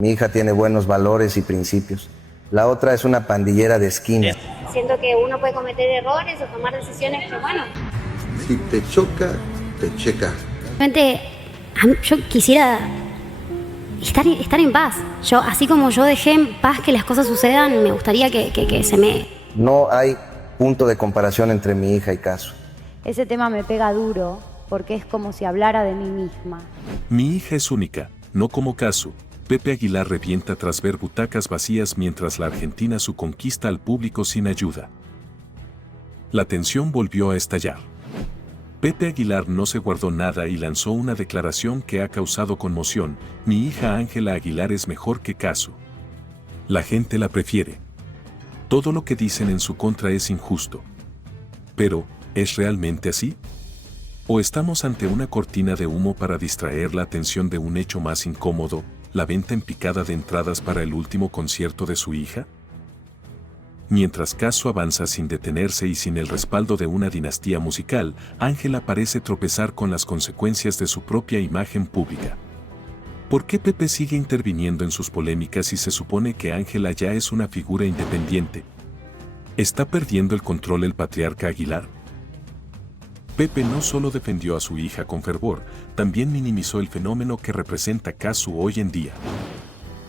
Mi hija tiene buenos valores y principios. La otra es una pandillera de esquina. Siento que uno puede cometer errores o tomar decisiones que, bueno. Si te choca, te checa. Realmente, yo quisiera estar en paz. Así como yo dejé en paz que las cosas sucedan, me gustaría que se me... No hay punto de comparación entre mi hija y Cazzu. Ese tema me pega duro porque es como si hablara de mí misma. Mi hija es única, no como Cazzu. Pepe Aguilar revienta tras ver butacas vacías mientras la Argentina su conquista al público sin ayuda. La tensión volvió a estallar. Pepe Aguilar no se guardó nada y lanzó una declaración que ha causado conmoción: mi hija Ángela Aguilar es mejor que Cazzu. La gente la prefiere. Todo lo que dicen en su contra es injusto. Pero, ¿es realmente así? ¿O estamos ante una cortina de humo para distraer la atención de un hecho más incómodo, la venta en picada de entradas para el último concierto de su hija? Mientras Cazzu avanza sin detenerse y sin el respaldo de una dinastía musical, Ángela parece tropezar con las consecuencias de su propia imagen pública. ¿Por qué Pepe sigue interviniendo en sus polémicas si se supone que Ángela ya es una figura independiente? ¿Está perdiendo el control el patriarca Aguilar? Pepe no solo defendió a su hija con fervor, también minimizó el fenómeno que representa Cazzu hoy en día.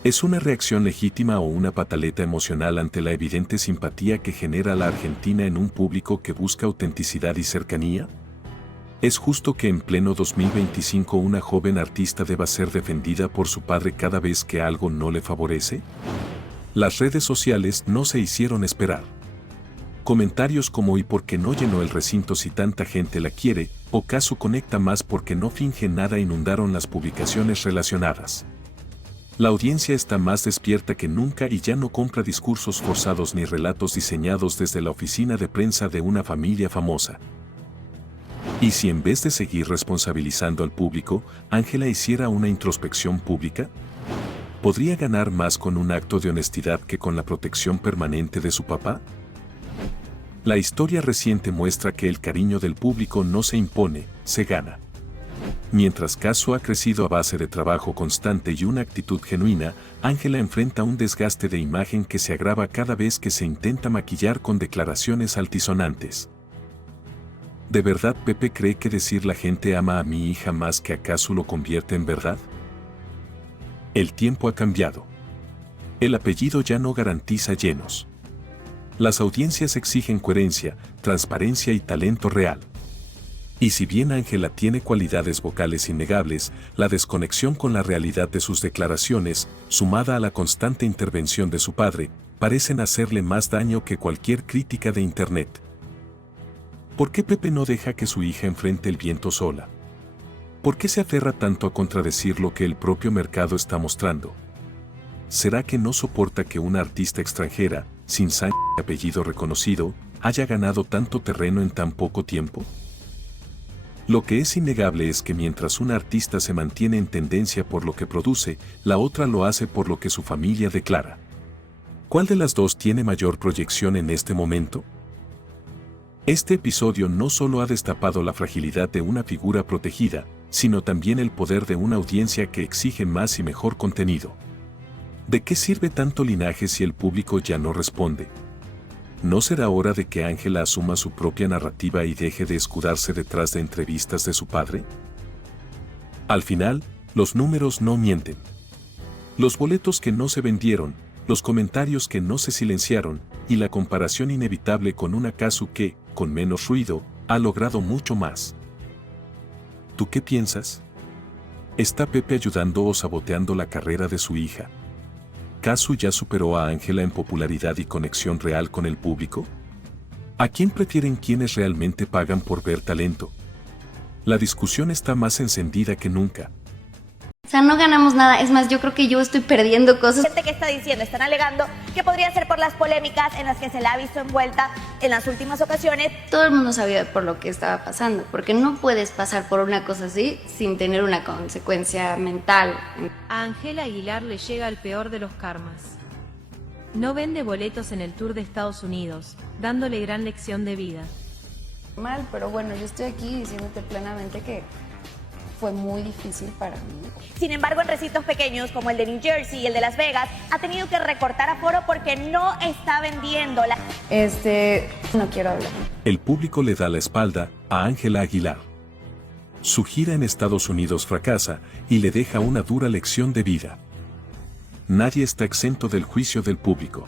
¿Es una reacción legítima o una pataleta emocional ante la evidente simpatía que genera la Argentina en un público que busca autenticidad y cercanía? ¿Es justo que en pleno 2025 una joven artista deba ser defendida por su padre cada vez que algo no le favorece? Las redes sociales no se hicieron esperar. Comentarios como ¿y por qué no llenó el recinto si tanta gente la quiere? O Cazzu conecta más porque no finge nada inundaron las publicaciones relacionadas. La audiencia está más despierta que nunca y ya no compra discursos forzados ni relatos diseñados desde la oficina de prensa de una familia famosa. ¿Y si en vez de seguir responsabilizando al público, Ángela hiciera una introspección pública? ¿Podría ganar más con un acto de honestidad que con la protección permanente de su papá? La historia reciente muestra que el cariño del público no se impone, se gana. Mientras Cazzu ha crecido a base de trabajo constante y una actitud genuina, Ángela enfrenta un desgaste de imagen que se agrava cada vez que se intenta maquillar con declaraciones altisonantes. ¿De verdad Pepe cree que decir la gente ama a mi hija más que a Cazzu lo convierte en verdad? El tiempo ha cambiado. El apellido ya no garantiza llenos. Las audiencias exigen coherencia, transparencia y talento real. Y si bien Ángela tiene cualidades vocales innegables, la desconexión con la realidad de sus declaraciones, sumada a la constante intervención de su padre, parecen hacerle más daño que cualquier crítica de Internet. ¿Por qué Pepe no deja que su hija enfrente el viento sola? ¿Por qué se aferra tanto a contradecir lo que el propio mercado está mostrando? ¿Será que no soporta que una artista extranjera, sin sangre y apellido reconocido, haya ganado tanto terreno en tan poco tiempo? Lo que es innegable es que mientras una artista se mantiene en tendencia por lo que produce, la otra lo hace por lo que su familia declara. ¿Cuál de las dos tiene mayor proyección en este momento? Este episodio no solo ha destapado la fragilidad de una figura protegida, sino también el poder de una audiencia que exige más y mejor contenido. ¿De qué sirve tanto linaje si el público ya no responde? ¿No será hora de que Ángela asuma su propia narrativa y deje de escudarse detrás de entrevistas de su padre? Al final, los números no mienten. Los boletos que no se vendieron, los comentarios que no se silenciaron, y la comparación inevitable con una Cazzu que, con menos ruido, ha logrado mucho más. ¿Tú qué piensas? ¿Está Pepe ayudando o saboteando la carrera de su hija? ¿Cazzu ya superó a Ángela en popularidad y conexión real con el público? ¿A quién prefieren quienes realmente pagan por ver talento? La discusión está más encendida que nunca. O sea, no ganamos nada. Es más, yo creo que yo estoy perdiendo cosas. Gente que está diciendo, están alegando que podría ser por las polémicas en las que se la ha visto envuelta en las últimas ocasiones. Todo el mundo sabía por lo que estaba pasando, porque no puedes pasar por una cosa así sin tener una consecuencia mental. A Ángela Aguilar le llega el peor de los karmas. No vende boletos en el tour de Estados Unidos, dándole gran lección de vida. Mal, pero bueno, yo estoy aquí diciéndote plenamente que fue muy difícil para mí. Sin embargo, en recintos pequeños como el de New Jersey y el de Las Vegas, ha tenido que recortar aforo porque no está vendiendo. No quiero hablar. El público le da la espalda a Ángela Aguilar. Su gira en Estados Unidos fracasa y le deja una dura lección de vida. Nadie está exento del juicio del público.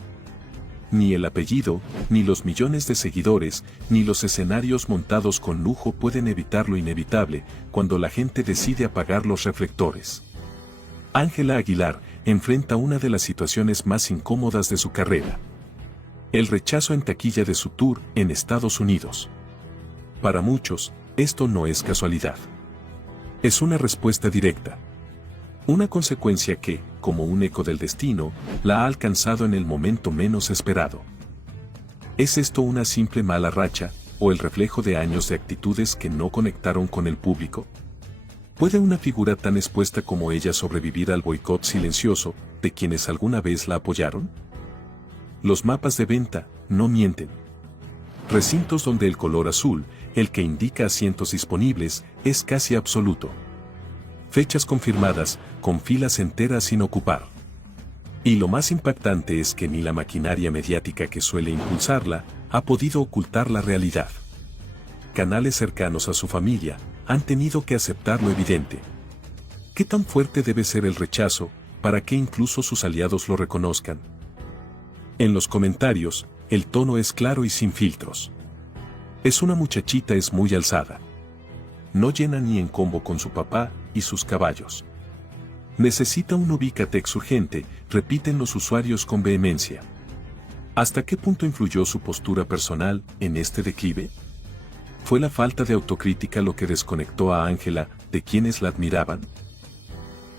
Ni el apellido, ni los millones de seguidores, ni los escenarios montados con lujo pueden evitar lo inevitable cuando la gente decide apagar los reflectores. Ángela Aguilar enfrenta una de las situaciones más incómodas de su carrera. El rechazo en taquilla de su tour en Estados Unidos. Para muchos, esto no es casualidad. Es una respuesta directa. Una consecuencia que, como un eco del destino, la ha alcanzado en el momento menos esperado. ¿Es esto una simple mala racha, o el reflejo de años de actitudes que no conectaron con el público? ¿Puede una figura tan expuesta como ella sobrevivir al boicot silencioso de quienes alguna vez la apoyaron? Los mapas de venta no mienten. Recintos donde el color azul, el que indica asientos disponibles, es casi absoluto. Fechas confirmadas, con filas enteras sin ocupar. Y lo más impactante es que ni la maquinaria mediática que suele impulsarla ha podido ocultar la realidad. Canales cercanos a su familia han tenido que aceptar lo evidente. ¿Qué tan fuerte debe ser el rechazo para que incluso sus aliados lo reconozcan? En los comentarios, el tono es claro y sin filtros. Es una muchachita, es muy alzada. No llena ni en combo con su papá y sus caballos. Necesita un ubicatex urgente, repiten los usuarios con vehemencia. ¿Hasta qué punto influyó su postura personal en este declive? ¿Fue la falta de autocrítica lo que desconectó a Ángela de quienes la admiraban?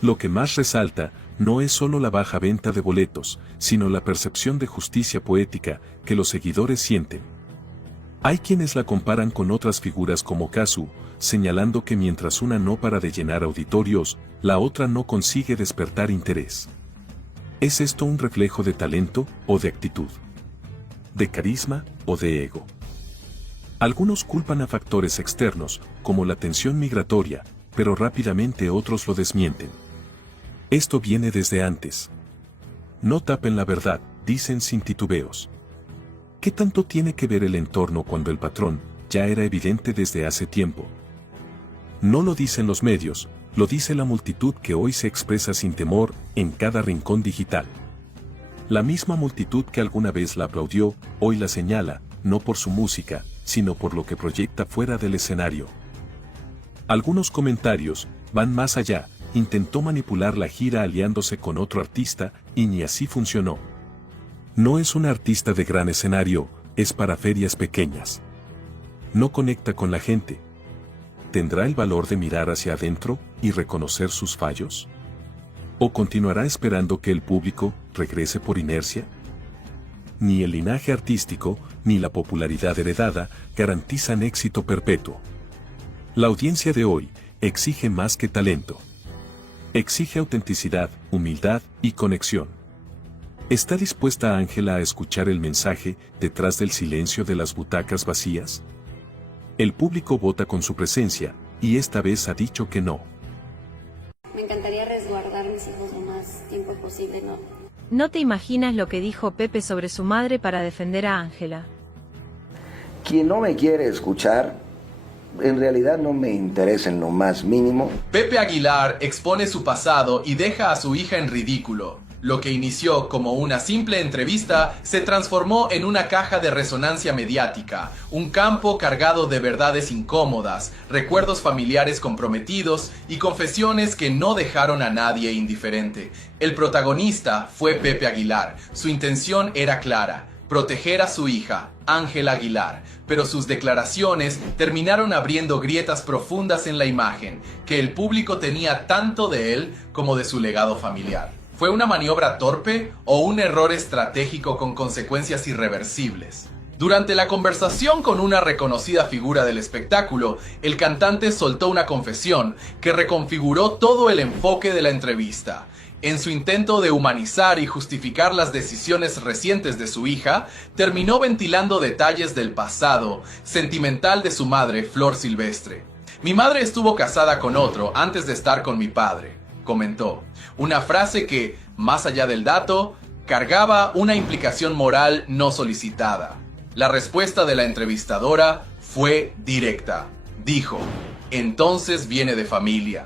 Lo que más resalta no es solo la baja venta de boletos, sino la percepción de justicia poética que los seguidores sienten. Hay quienes la comparan con otras figuras como Cazzu, señalando que mientras una no para de llenar auditorios, la otra no consigue despertar interés. ¿Es esto un reflejo de talento o de actitud? ¿De carisma o de ego? Algunos culpan a factores externos, como la tensión migratoria, pero rápidamente otros lo desmienten. Esto viene desde antes. No tapen la verdad, dicen sin titubeos. ¿Qué tanto tiene que ver el entorno cuando el patrón ya era evidente desde hace tiempo? No lo dicen los medios, lo dice la multitud que hoy se expresa sin temor en cada rincón digital. La misma multitud que alguna vez la aplaudió, hoy la señala, no por su música, sino por lo que proyecta fuera del escenario. Algunos comentarios van más allá, intentó manipular la gira aliándose con otro artista y ni así funcionó. No es una artista de gran escenario, es para ferias pequeñas. No conecta con la gente. ¿Tendrá el valor de mirar hacia adentro y reconocer sus fallos? ¿O continuará esperando que el público regrese por inercia? Ni el linaje artístico, ni la popularidad heredada garantizan éxito perpetuo. La audiencia de hoy exige más que talento. Exige autenticidad, humildad y conexión. ¿Está dispuesta Ángela a escuchar el mensaje detrás del silencio de las butacas vacías? El público vota con su presencia, y esta vez ha dicho que no. Me encantaría resguardar mis hijos lo más tiempo posible, ¿no? No te imaginas lo que dijo Pepe sobre su madre para defender a Ángela. Quien no me quiere escuchar, en realidad no me interesa en lo más mínimo. Pepe Aguilar expone su pasado y deja a su hija en ridículo. Lo que inició como una simple entrevista se transformó en una caja de resonancia mediática, un campo cargado de verdades incómodas, recuerdos familiares comprometidos y confesiones que no dejaron a nadie indiferente. El protagonista fue Pepe Aguilar. Su intención era clara: proteger a su hija, Ángela Aguilar, pero sus declaraciones terminaron abriendo grietas profundas en la imagen que el público tenía tanto de él como de su legado familiar. ¿Fue una maniobra torpe o un error estratégico con consecuencias irreversibles? Durante la conversación con una reconocida figura del espectáculo, el cantante soltó una confesión que reconfiguró todo el enfoque de la entrevista. En su intento de humanizar y justificar las decisiones recientes de su hija, terminó ventilando detalles del pasado sentimental de su madre, Flor Silvestre. Mi madre estuvo casada con otro antes de estar con mi padre, comentó. Una frase que, más allá del dato, cargaba una implicación moral no solicitada. La respuesta de la entrevistadora fue directa. Dijo, entonces viene de familia.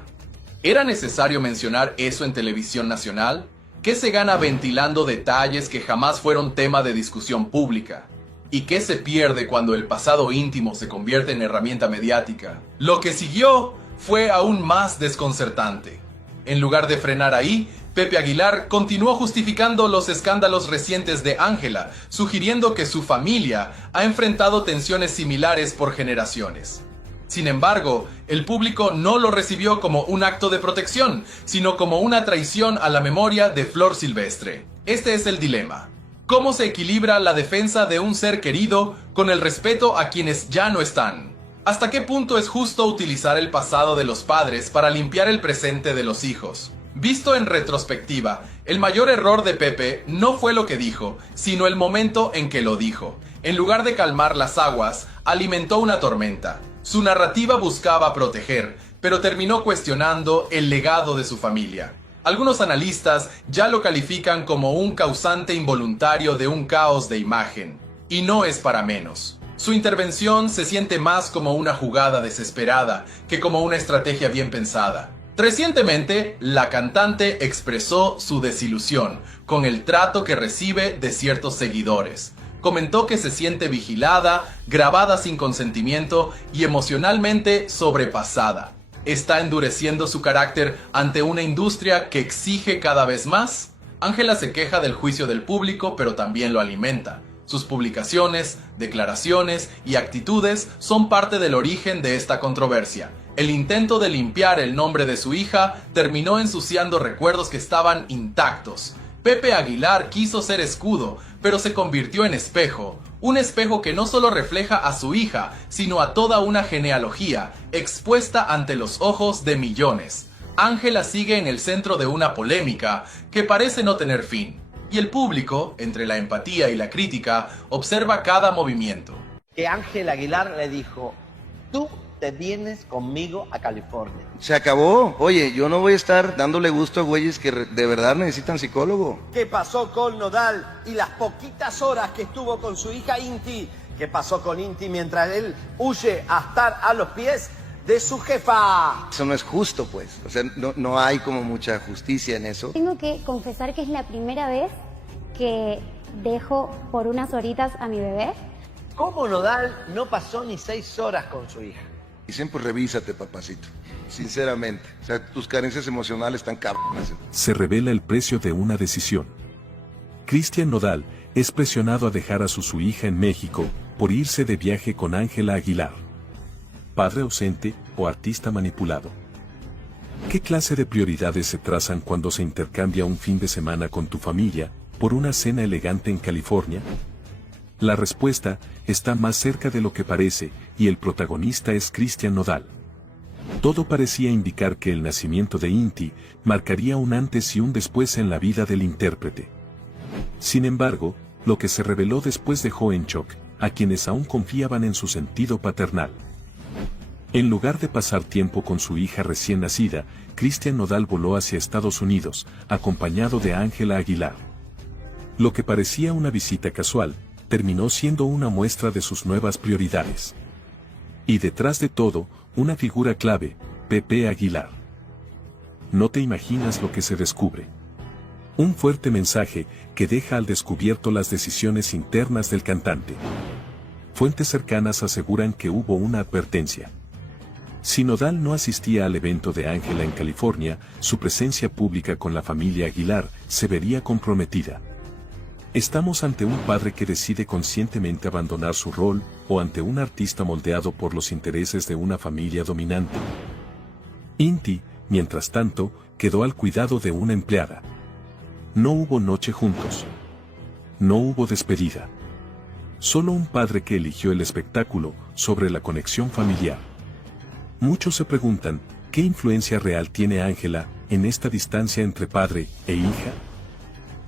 ¿Era necesario mencionar eso en televisión nacional? ¿Qué se gana ventilando detalles que jamás fueron tema de discusión pública? ¿Y qué se pierde cuando el pasado íntimo se convierte en herramienta mediática? Lo que siguió fue aún más desconcertante. En lugar de frenar ahí, Pepe Aguilar continuó justificando los escándalos recientes de Ángela, sugiriendo que su familia ha enfrentado tensiones similares por generaciones. Sin embargo, el público no lo recibió como un acto de protección, sino como una traición a la memoria de Flor Silvestre. Este es el dilema. ¿Cómo se equilibra la defensa de un ser querido con el respeto a quienes ya no están? ¿Hasta qué punto es justo utilizar el pasado de los padres para limpiar el presente de los hijos? Visto en retrospectiva, el mayor error de Pepe no fue lo que dijo, sino el momento en que lo dijo. En lugar de calmar las aguas, alimentó una tormenta. Su narrativa buscaba proteger, pero terminó cuestionando el legado de su familia. Algunos analistas ya lo califican como un causante involuntario de un caos de imagen. Y no es para menos. Su intervención se siente más como una jugada desesperada que como una estrategia bien pensada. Recientemente, la cantante expresó su desilusión con el trato que recibe de ciertos seguidores. Comentó que se siente vigilada, grabada sin consentimiento y emocionalmente sobrepasada. ¿Está endureciendo su carácter ante una industria que exige cada vez más? Ángela se queja del juicio del público, pero también lo alimenta. Sus publicaciones, declaraciones y actitudes son parte del origen de esta controversia. El intento de limpiar el nombre de su hija terminó ensuciando recuerdos que estaban intactos. Pepe Aguilar quiso ser escudo, pero se convirtió en espejo. Un espejo que no solo refleja a su hija, sino a toda una genealogía, expuesta ante los ojos de millones. Ángela sigue en el centro de una polémica que parece no tener fin. Y el público, entre la empatía y la crítica, observa cada movimiento. Que Ángela Aguilar le dijo, tú te vienes conmigo a California. Se acabó. Oye, yo no voy a estar dándole gusto a güeyes que de verdad necesitan psicólogo. ¿Qué pasó con Nodal y las poquitas horas que estuvo con su hija Inti? ¿Qué pasó con Inti mientras él huye a estar a los pies de su jefa? Eso no es justo, pues. O sea, no hay como mucha justicia en eso. Tengo que confesar que es la primera vez que dejo por unas horitas a mi bebé. ¿Cómo Nodal no pasó ni 6 horas con su hija? Dicen, pues revísate, papacito. Sinceramente. O sea, tus carencias emocionales están cabronas. Se revela el precio de una decisión. Cristian Nodal es presionado a dejar a su hija en México por irse de viaje con Ángela Aguilar. Padre ausente o artista manipulado. ¿Qué clase de prioridades se trazan cuando se intercambia un fin de semana con tu familia por una cena elegante en California? La respuesta está más cerca de lo que parece, y el protagonista es Cristian Nodal. Todo parecía indicar que el nacimiento de Inti marcaría un antes y un después en la vida del intérprete. Sin embargo, lo que se reveló después dejó en shock a quienes aún confiaban en su sentido paternal. En lugar de pasar tiempo con su hija recién nacida, Cristian Nodal voló hacia Estados Unidos, acompañado de Ángela Aguilar. Lo que parecía una visita casual, terminó siendo una muestra de sus nuevas prioridades. Y detrás de todo, una figura clave, Pepe Aguilar. No te imaginas lo que se descubre. Un fuerte mensaje que deja al descubierto las decisiones internas del cantante. Fuentes cercanas aseguran que hubo una advertencia. Si Nodal no asistía al evento de Ángela en California, su presencia pública con la familia Aguilar se vería comprometida. ¿Estamos ante un padre que decide conscientemente abandonar su rol, o ante un artista moldeado por los intereses de una familia dominante? Inti, mientras tanto, quedó al cuidado de una empleada. No hubo noche juntos. No hubo despedida. Solo un padre que eligió el espectáculo sobre la conexión familiar. Muchos se preguntan, ¿qué influencia real tiene Ángela en esta distancia entre padre e hija?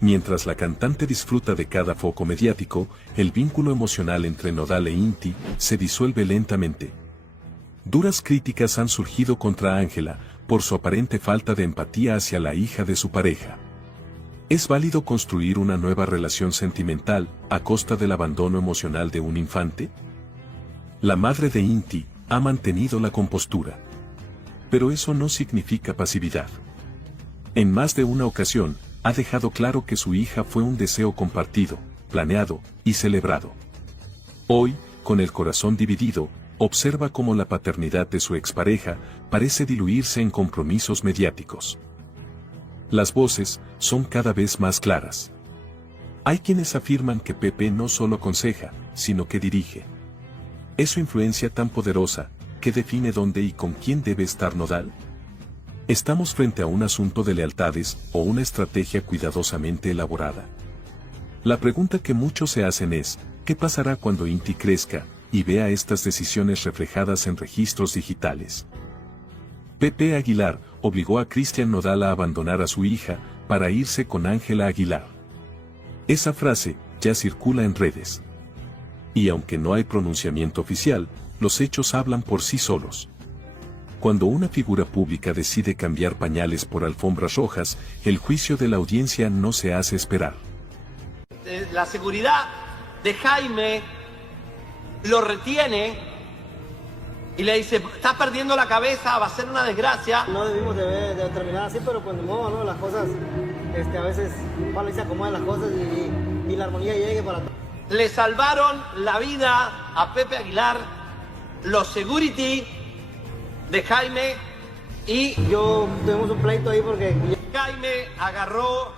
Mientras la cantante disfruta de cada foco mediático, el vínculo emocional entre Nodal e Inti se disuelve lentamente. Duras críticas han surgido contra Ángela por su aparente falta de empatía hacia la hija de su pareja. ¿Es válido construir una nueva relación sentimental a costa del abandono emocional de un infante? La madre de Inti ha mantenido la compostura. Pero eso no significa pasividad. En más de una ocasión, ha dejado claro que su hija fue un deseo compartido, planeado y celebrado. Hoy, con el corazón dividido, observa cómo la paternidad de su expareja parece diluirse en compromisos mediáticos. Las voces son cada vez más claras. Hay quienes afirman que Pepe no solo aconseja, sino que dirige. ¿Es su influencia tan poderosa que define dónde y con quién debe estar Nodal? ¿Estamos frente a un asunto de lealtades o una estrategia cuidadosamente elaborada? La pregunta que muchos se hacen es, ¿qué pasará cuando Inti crezca y vea estas decisiones reflejadas en registros digitales? Pepe Aguilar obligó a Cristian Nodal a abandonar a su hija para irse con Ángela Aguilar. Esa frase ya circula en redes. Y aunque no hay pronunciamiento oficial, los hechos hablan por sí solos. Cuando una figura pública decide cambiar pañales por alfombras rojas, el juicio de la audiencia no se hace esperar. La seguridad de Jaime lo retiene y le dice, estás perdiendo la cabeza, va a ser una desgracia. No debimos de terminar así, pero pues de modo, ¿no? Las cosas, a veces van y se acomodan las cosas y la armonía llegue para todos. Le salvaron la vida a Pepe Aguilar, los security de Jaime y... Yo tuvimos un pleito ahí porque... Jaime agarró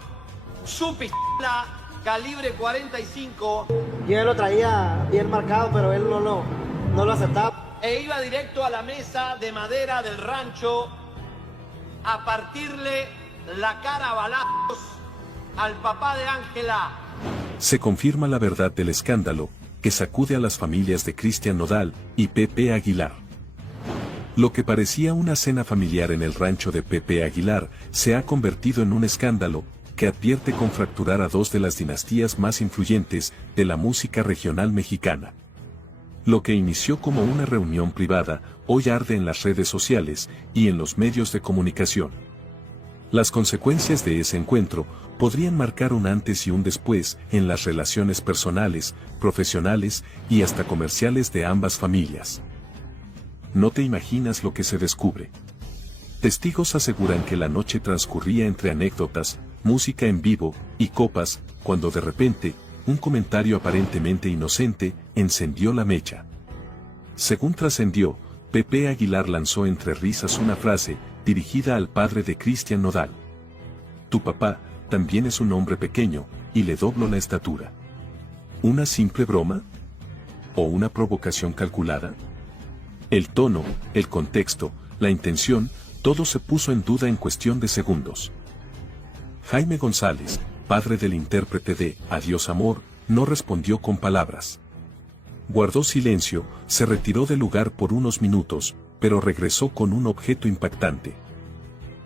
su pistola calibre 45. Yo ya lo traía bien marcado, pero él no lo aceptaba. E iba directo a la mesa de madera del rancho a partirle la cara a balazos al papá de Ángela. Se confirma la verdad del escándalo, que sacude a las familias de Cristian Nodal y Pepe Aguilar. Lo que parecía una cena familiar en el rancho de Pepe Aguilar se ha convertido en un escándalo que advierte con fracturar a dos de las dinastías más influyentes de la música regional mexicana. Lo que inició como una reunión privada, hoy arde en las redes sociales y en los medios de comunicación. Las consecuencias de ese encuentro podrían marcar un antes y un después en las relaciones personales, profesionales y hasta comerciales de ambas familias. No te imaginas lo que se descubre. Testigos aseguran que la noche transcurría entre anécdotas, música en vivo y copas, cuando de repente, un comentario aparentemente inocente encendió la mecha. Según trascendió, Pepe Aguilar lanzó entre risas una frase dirigida al padre de Cristian Nodal. Tu papá también es un hombre pequeño, y le doblo la estatura. ¿Una simple broma? ¿O una provocación calculada? El tono, el contexto, la intención, todo se puso en duda en cuestión de segundos. Jaime González, padre del intérprete de Adiós Amor, no respondió con palabras. Guardó silencio, se retiró del lugar por unos minutos, pero regresó con un objeto impactante.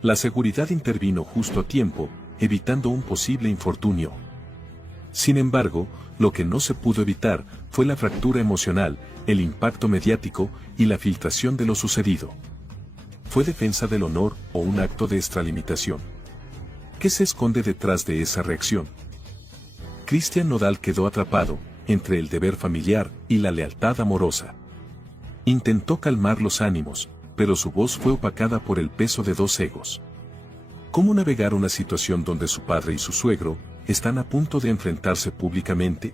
La seguridad intervino justo a tiempo, evitando un posible infortunio. Sin embargo, lo que no se pudo evitar fue la fractura emocional, el impacto mediático y la filtración de lo sucedido. ¿Fue defensa del honor o un acto de extralimitación? ¿Qué se esconde detrás de esa reacción? Cristian Nodal quedó atrapado entre el deber familiar y la lealtad amorosa. Intentó calmar los ánimos, pero su voz fue opacada por el peso de dos egos. ¿Cómo navegar una situación donde su padre y su suegro están a punto de enfrentarse públicamente?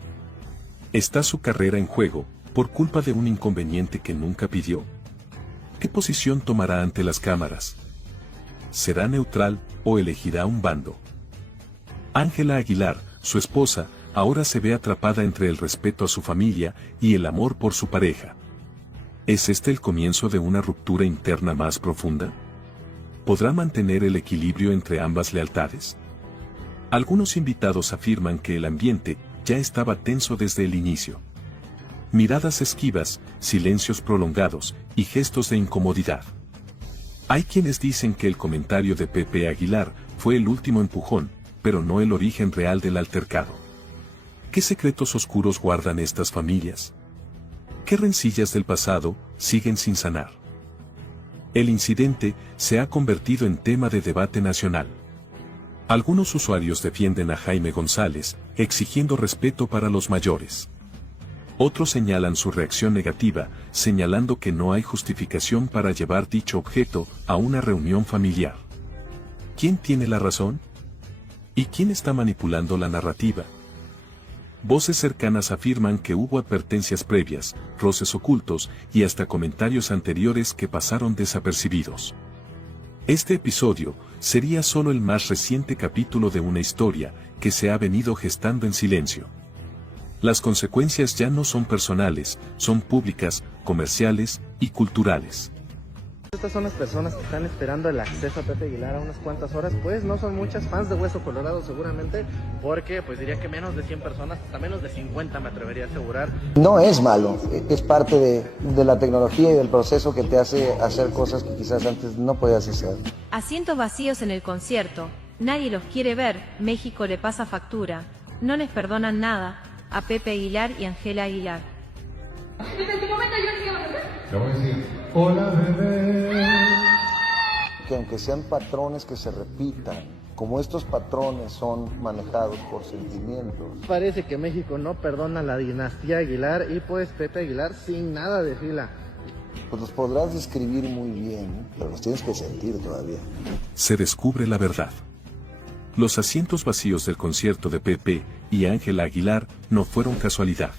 ¿Está su carrera en juego por culpa de un inconveniente que nunca pidió? ¿Qué posición tomará ante las cámaras? ¿Será neutral o elegirá un bando? Ángela Aguilar, su esposa, ahora se ve atrapada entre el respeto a su familia y el amor por su pareja. ¿Es este el comienzo de una ruptura interna más profunda? ¿Podrá mantener el equilibrio entre ambas lealtades? Algunos invitados afirman que el ambiente ya estaba tenso desde el inicio. Miradas esquivas, silencios prolongados y gestos de incomodidad. Hay quienes dicen que el comentario de Pepe Aguilar fue el último empujón, pero no el origen real del altercado. ¿Qué secretos oscuros guardan estas familias? ¿Qué rencillas del pasado siguen sin sanar? El incidente se ha convertido en tema de debate nacional. Algunos usuarios defienden a Jaime González, exigiendo respeto para los mayores. Otros señalan su reacción negativa, señalando que no hay justificación para llevar dicho objeto a una reunión familiar. ¿Quién tiene la razón? ¿Y quién está manipulando la narrativa? Voces cercanas afirman que hubo advertencias previas, roces ocultos y hasta comentarios anteriores que pasaron desapercibidos. Este episodio sería solo el más reciente capítulo de una historia que se ha venido gestando en silencio. Las consecuencias ya no son personales, son públicas, comerciales y culturales. Estas son las personas que están esperando el acceso a Pepe Aguilar a unas cuantas horas, pues no son muchas, fans de Hueso Colorado seguramente, porque pues diría que menos de 100 personas, hasta menos de 50 me atrevería a asegurar. No es malo, es parte de la tecnología y del proceso que te hace hacer cosas que quizás antes no podías hacer. Asientos vacíos en el concierto, nadie los quiere ver, México le pasa factura, no les perdonan nada, a Pepe Aguilar y Ángela Aguilar. Hola bebé. Que aunque sean patrones que se repitan, como estos patrones son manejados por sentimientos. Parece que México no perdona a la dinastía Aguilar y pues Pepe Aguilar sin nada de fila. Pues los podrás describir muy bien, pero los tienes que sentir todavía. Se descubre la verdad. Los asientos vacíos del concierto de Pepe y Ángela Aguilar no fueron casualidad.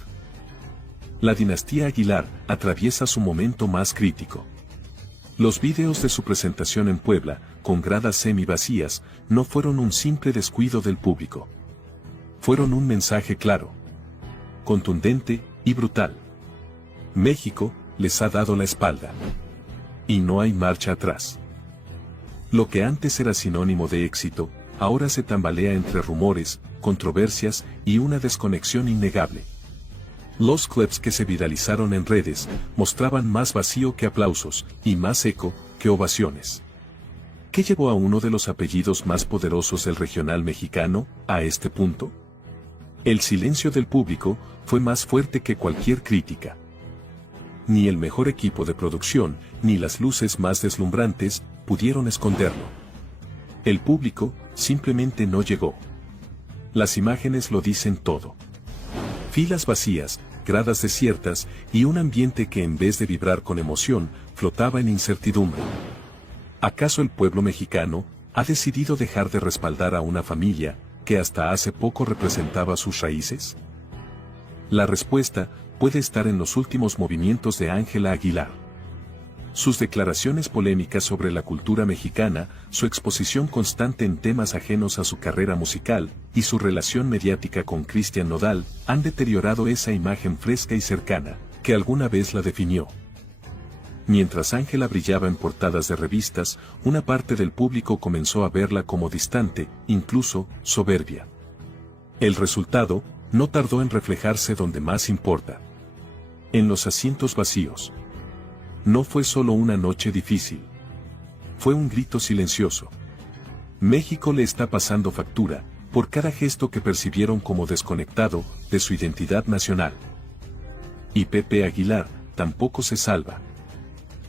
La dinastía Aguilar atraviesa su momento más crítico. Los vídeos de su presentación en Puebla, con gradas semi-vacías, no fueron un simple descuido del público. Fueron un mensaje claro, contundente y brutal. México les ha dado la espalda. Y no hay marcha atrás. Lo que antes era sinónimo de éxito, ahora se tambalea entre rumores, controversias y una desconexión innegable. Los clips que se viralizaron en redes mostraban más vacío que aplausos y más eco que ovaciones. ¿Qué llevó a uno de los apellidos más poderosos del regional mexicano a este punto? El silencio del público fue más fuerte que cualquier crítica. Ni el mejor equipo de producción, ni las luces más deslumbrantes pudieron esconderlo. El público simplemente no llegó. Las imágenes lo dicen todo. Filas vacías, gradas desiertas y un ambiente que en vez de vibrar con emoción, flotaba en incertidumbre. ¿Acaso el pueblo mexicano ha decidido dejar de respaldar a una familia que hasta hace poco representaba sus raíces? La respuesta puede estar en los últimos movimientos de Ángela Aguilar. Sus declaraciones polémicas sobre la cultura mexicana, su exposición constante en temas ajenos a su carrera musical, y su relación mediática con Nodal, han deteriorado esa imagen fresca y cercana, que alguna vez la definió. Mientras Ángela brillaba en portadas de revistas, una parte del público comenzó a verla como distante, incluso soberbia. El resultado no tardó en reflejarse donde más importa. En los asientos vacíos. No fue solo una noche difícil. Fue un grito silencioso. México le está pasando factura por cada gesto que percibieron como desconectado de su identidad nacional. Y Pepe Aguilar tampoco se salva.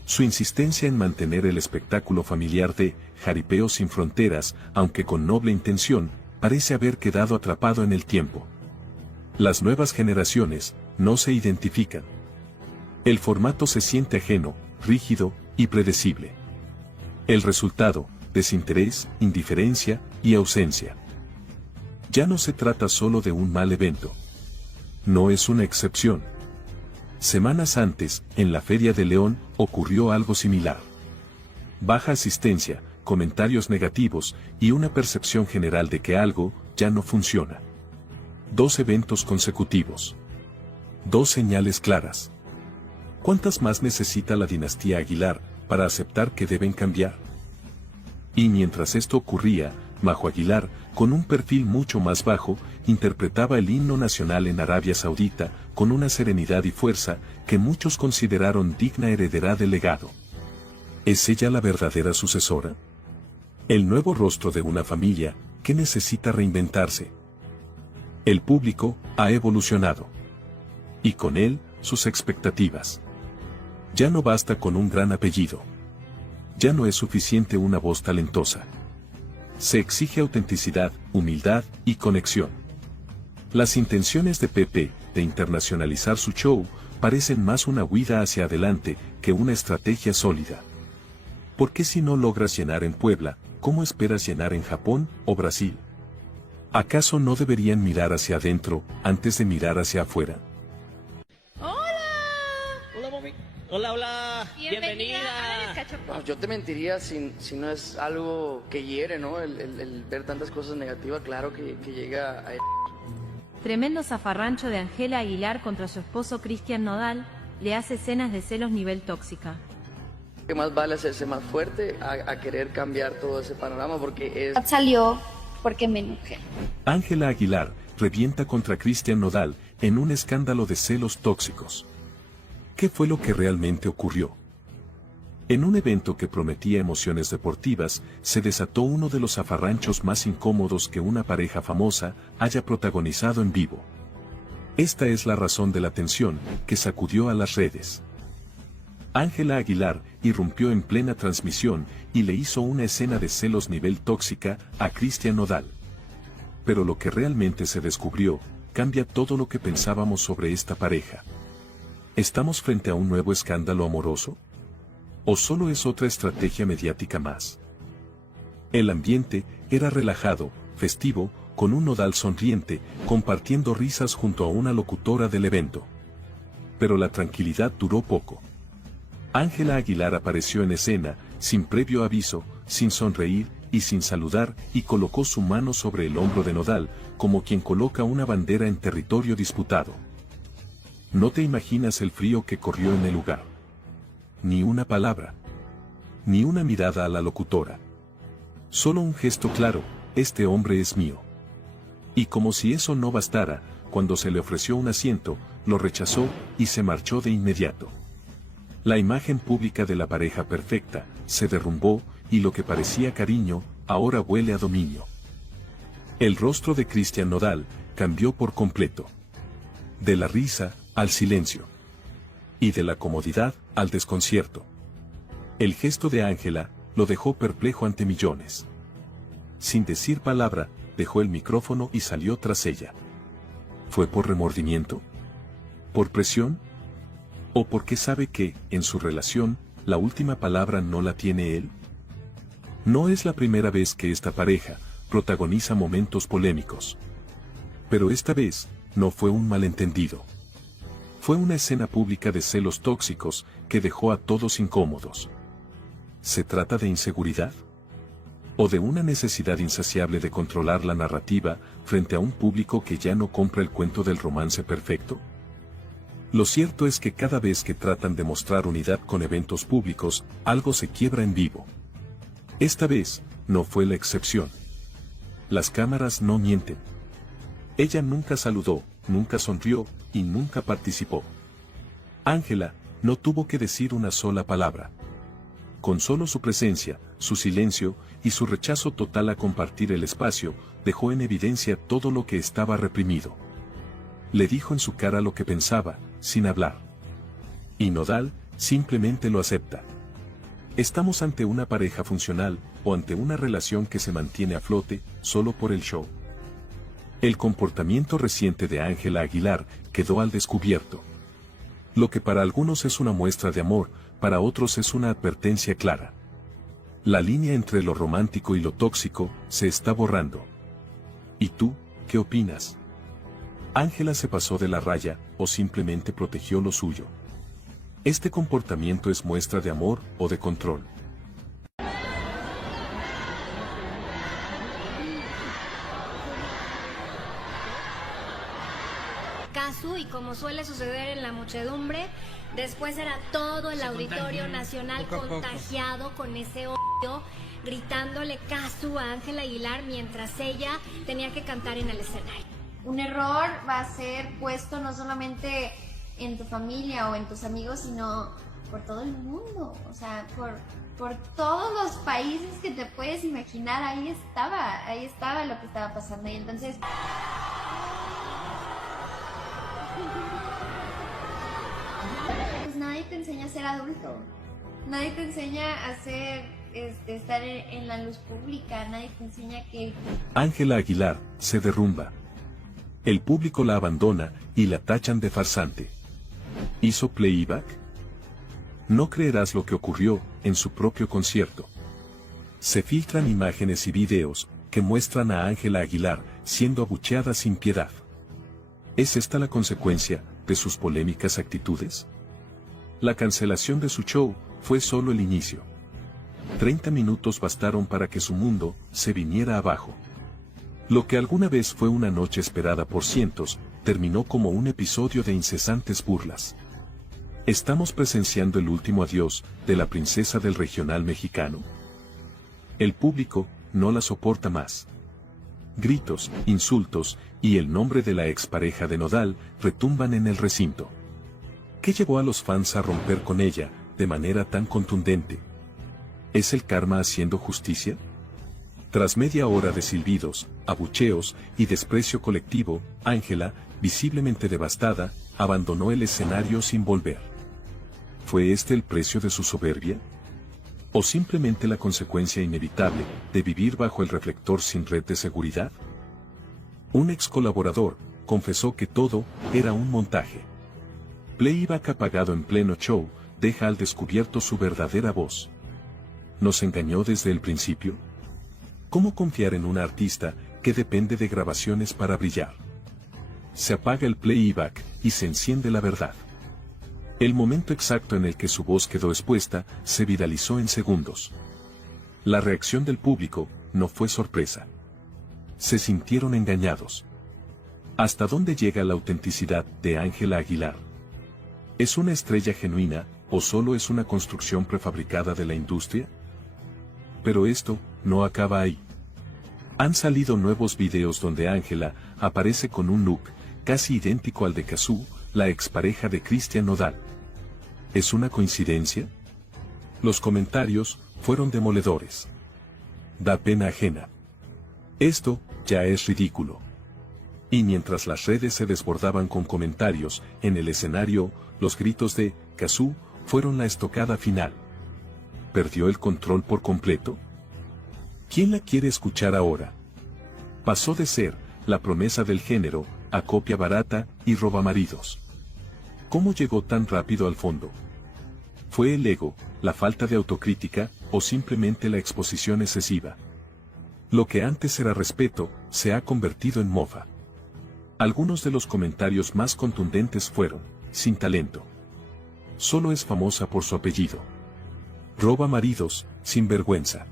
Su insistencia en mantener el espectáculo familiar de Jaripeo sin fronteras, aunque con noble intención, parece haber quedado atrapado en el tiempo. Las nuevas generaciones no se identifican. El formato se siente ajeno, rígido y predecible. El resultado, desinterés, indiferencia y ausencia. Ya no se trata solo de un mal evento. No es una excepción. Semanas antes, en la Feria de León, ocurrió algo similar. Baja asistencia, comentarios negativos y una percepción general de que algo ya no funciona. 2 eventos consecutivos. 2 señales claras. ¿Cuántas más necesita la dinastía Aguilar para aceptar que deben cambiar? Y mientras esto ocurría, Majo Aguilar, con un perfil mucho más bajo, interpretaba el himno nacional en Arabia Saudita, con una serenidad y fuerza que muchos consideraron digna heredera del legado. ¿Es ella la verdadera sucesora? El nuevo rostro de una familia que necesita reinventarse. El público ha evolucionado. Y con él, sus expectativas. Ya no basta con un gran apellido. Ya no es suficiente una voz talentosa. Se exige autenticidad, humildad y conexión. Las intenciones de Pepe de internacionalizar su show parecen más una huida hacia adelante que una estrategia sólida. ¿Por qué si no logras llenar en Puebla, cómo esperas llenar en Japón o Brasil? ¿Acaso no deberían mirar hacia adentro antes de mirar hacia afuera? Hola, mami. Hola, hola. Bienvenida. No, yo te mentiría si no es algo que hiere, ¿no? El ver tantas cosas negativas, claro que llega a... Tremendo zafarrancho de Ángela Aguilar contra su esposo Cristian Nodal, le hace escenas de celos nivel tóxica. Que más vale hacerse más fuerte a querer cambiar todo ese panorama porque es... Salió porque me enojé. Ángela Aguilar revienta contra Cristian Nodal en un escándalo de celos tóxicos. ¿Qué fue lo que realmente ocurrió? En un evento que prometía emociones deportivas, se desató uno de los zafarranchos más incómodos que una pareja famosa haya protagonizado en vivo. Esta es la razón de la tensión que sacudió a las redes. Ángela Aguilar irrumpió en plena transmisión y le hizo una escena de celos nivel tóxica a Cristian Nodal. Pero lo que realmente se descubrió, cambia todo lo que pensábamos sobre esta pareja. ¿Estamos frente a un nuevo escándalo amoroso? ¿O solo es otra estrategia mediática más? El ambiente era relajado, festivo, con un Nodal sonriente, compartiendo risas junto a una locutora del evento. Pero la tranquilidad duró poco. Ángela Aguilar apareció en escena, sin previo aviso, sin sonreír y sin saludar, y colocó su mano sobre el hombro de Nodal, como quien coloca una bandera en territorio disputado. No te imaginas el frío que corrió en el lugar. Ni una palabra. Ni una mirada a la locutora. Solo un gesto claro, este hombre es mío. Y como si eso no bastara, cuando se le ofreció un asiento, lo rechazó y se marchó de inmediato. La imagen pública de la pareja perfecta se derrumbó y lo que parecía cariño, ahora huele a dominio. El rostro de Cristian Nodal cambió por completo. De la risa al silencio. Y de la comodidad al desconcierto. El gesto de Ángela lo dejó perplejo ante millones. Sin decir palabra, dejó el micrófono y salió tras ella. ¿Fue por remordimiento? ¿Por presión? ¿O porque sabe que, en su relación, la última palabra no la tiene él? No es la primera vez que esta pareja protagoniza momentos polémicos. Pero esta vez, no fue un malentendido. Fue una escena pública de celos tóxicos que dejó a todos incómodos. ¿Se trata de inseguridad? ¿O de una necesidad insaciable de controlar la narrativa frente a un público que ya no compra el cuento del romance perfecto? Lo cierto es que cada vez que tratan de mostrar unidad con eventos públicos, algo se quiebra en vivo. Esta vez, no fue la excepción. Las cámaras no mienten. Ella nunca saludó, nunca sonrió, y nunca participó. Ángela no tuvo que decir una sola palabra. Con solo su presencia, su silencio y su rechazo total a compartir el espacio, dejó en evidencia todo lo que estaba reprimido. Le dijo en su cara lo que pensaba, sin hablar. Y Nodal simplemente lo acepta. ¿Estamos ante una pareja funcional o ante una relación que se mantiene a flote solo por el show? El comportamiento reciente de Ángela Aguilar quedó al descubierto. Lo que para algunos es una muestra de amor, para otros es una advertencia clara. La línea entre lo romántico y lo tóxico se está borrando. ¿Y tú, qué opinas? ¿Ángela se pasó de la raya o simplemente protegió lo suyo? ¿Este comportamiento es muestra de amor o de control? Cazzu, y como suele suceder en la muchedumbre, después era todo el auditorio nacional contagiado con ese odio, gritándole Cazzu a Ángela Aguilar mientras ella tenía que cantar en el escenario. Un error va a ser puesto no solamente en tu familia o en tus amigos, sino por todo el mundo, o sea, por todos los países que te puedes imaginar. Ahí estaba lo que estaba pasando, y entonces pues nadie te enseña a ser adulto, Nadie te enseña a estar en la luz pública, nadie te enseña que... Ángela Aguilar se derrumba. El público la abandona y la tachan de farsante. ¿Hizo playback? No creerás lo que ocurrió en su propio concierto. Se filtran imágenes y videos que muestran a Ángela Aguilar siendo abucheada sin piedad. ¿Es esta la consecuencia de sus polémicas actitudes? La cancelación de su show fue solo el inicio. 30 minutos bastaron para que su mundo se viniera abajo. Lo que alguna vez fue una noche esperada por cientos, terminó como un episodio de incesantes burlas. ¿Estamos presenciando el último adiós de la princesa del regional mexicano? El público no la soporta más. Gritos, insultos y el nombre de la expareja de Nodal retumban en el recinto. ¿Qué llevó a los fans a romper con ella de manera tan contundente? ¿Es el karma haciendo justicia? Tras media hora de silbidos, abucheos y desprecio colectivo, Ángela, visiblemente devastada, abandonó el escenario sin volver. ¿Fue este el precio de su soberbia? ¿O simplemente la consecuencia inevitable de vivir bajo el reflector sin red de seguridad? Un ex colaborador confesó que todo era un montaje. Playback apagado en pleno show deja al descubierto su verdadera voz. ¿Nos engañó desde el principio? ¿Cómo confiar en una artista que depende de grabaciones para brillar? Se apaga el playback y se enciende la verdad. El momento exacto en el que su voz quedó expuesta se viralizó en segundos. La reacción del público no fue sorpresa. Se sintieron engañados. ¿Hasta dónde llega la autenticidad de Ángela Aguilar? ¿Es una estrella genuina o solo es una construcción prefabricada de la industria? Pero esto no acaba ahí. Han salido nuevos videos donde Ángela aparece con un look casi idéntico al de Cazzu, la expareja de Cristian Nodal. ¿Es una coincidencia? Los comentarios fueron demoledores. Da pena ajena. Esto ya es ridículo. Y mientras las redes se desbordaban con comentarios, en el escenario, los gritos de Cazzu fueron la estocada final. ¿Perdió el control por completo? ¿Quién la quiere escuchar ahora? Pasó de ser la promesa del género a copia barata y robamaridos. ¿Cómo llegó tan rápido al fondo? ¿Fue el ego, la falta de autocrítica o simplemente la exposición excesiva? Lo que antes era respeto se ha convertido en mofa. Algunos de los comentarios más contundentes fueron: sin talento. Solo es famosa por su apellido. Roba maridos, sin vergüenza.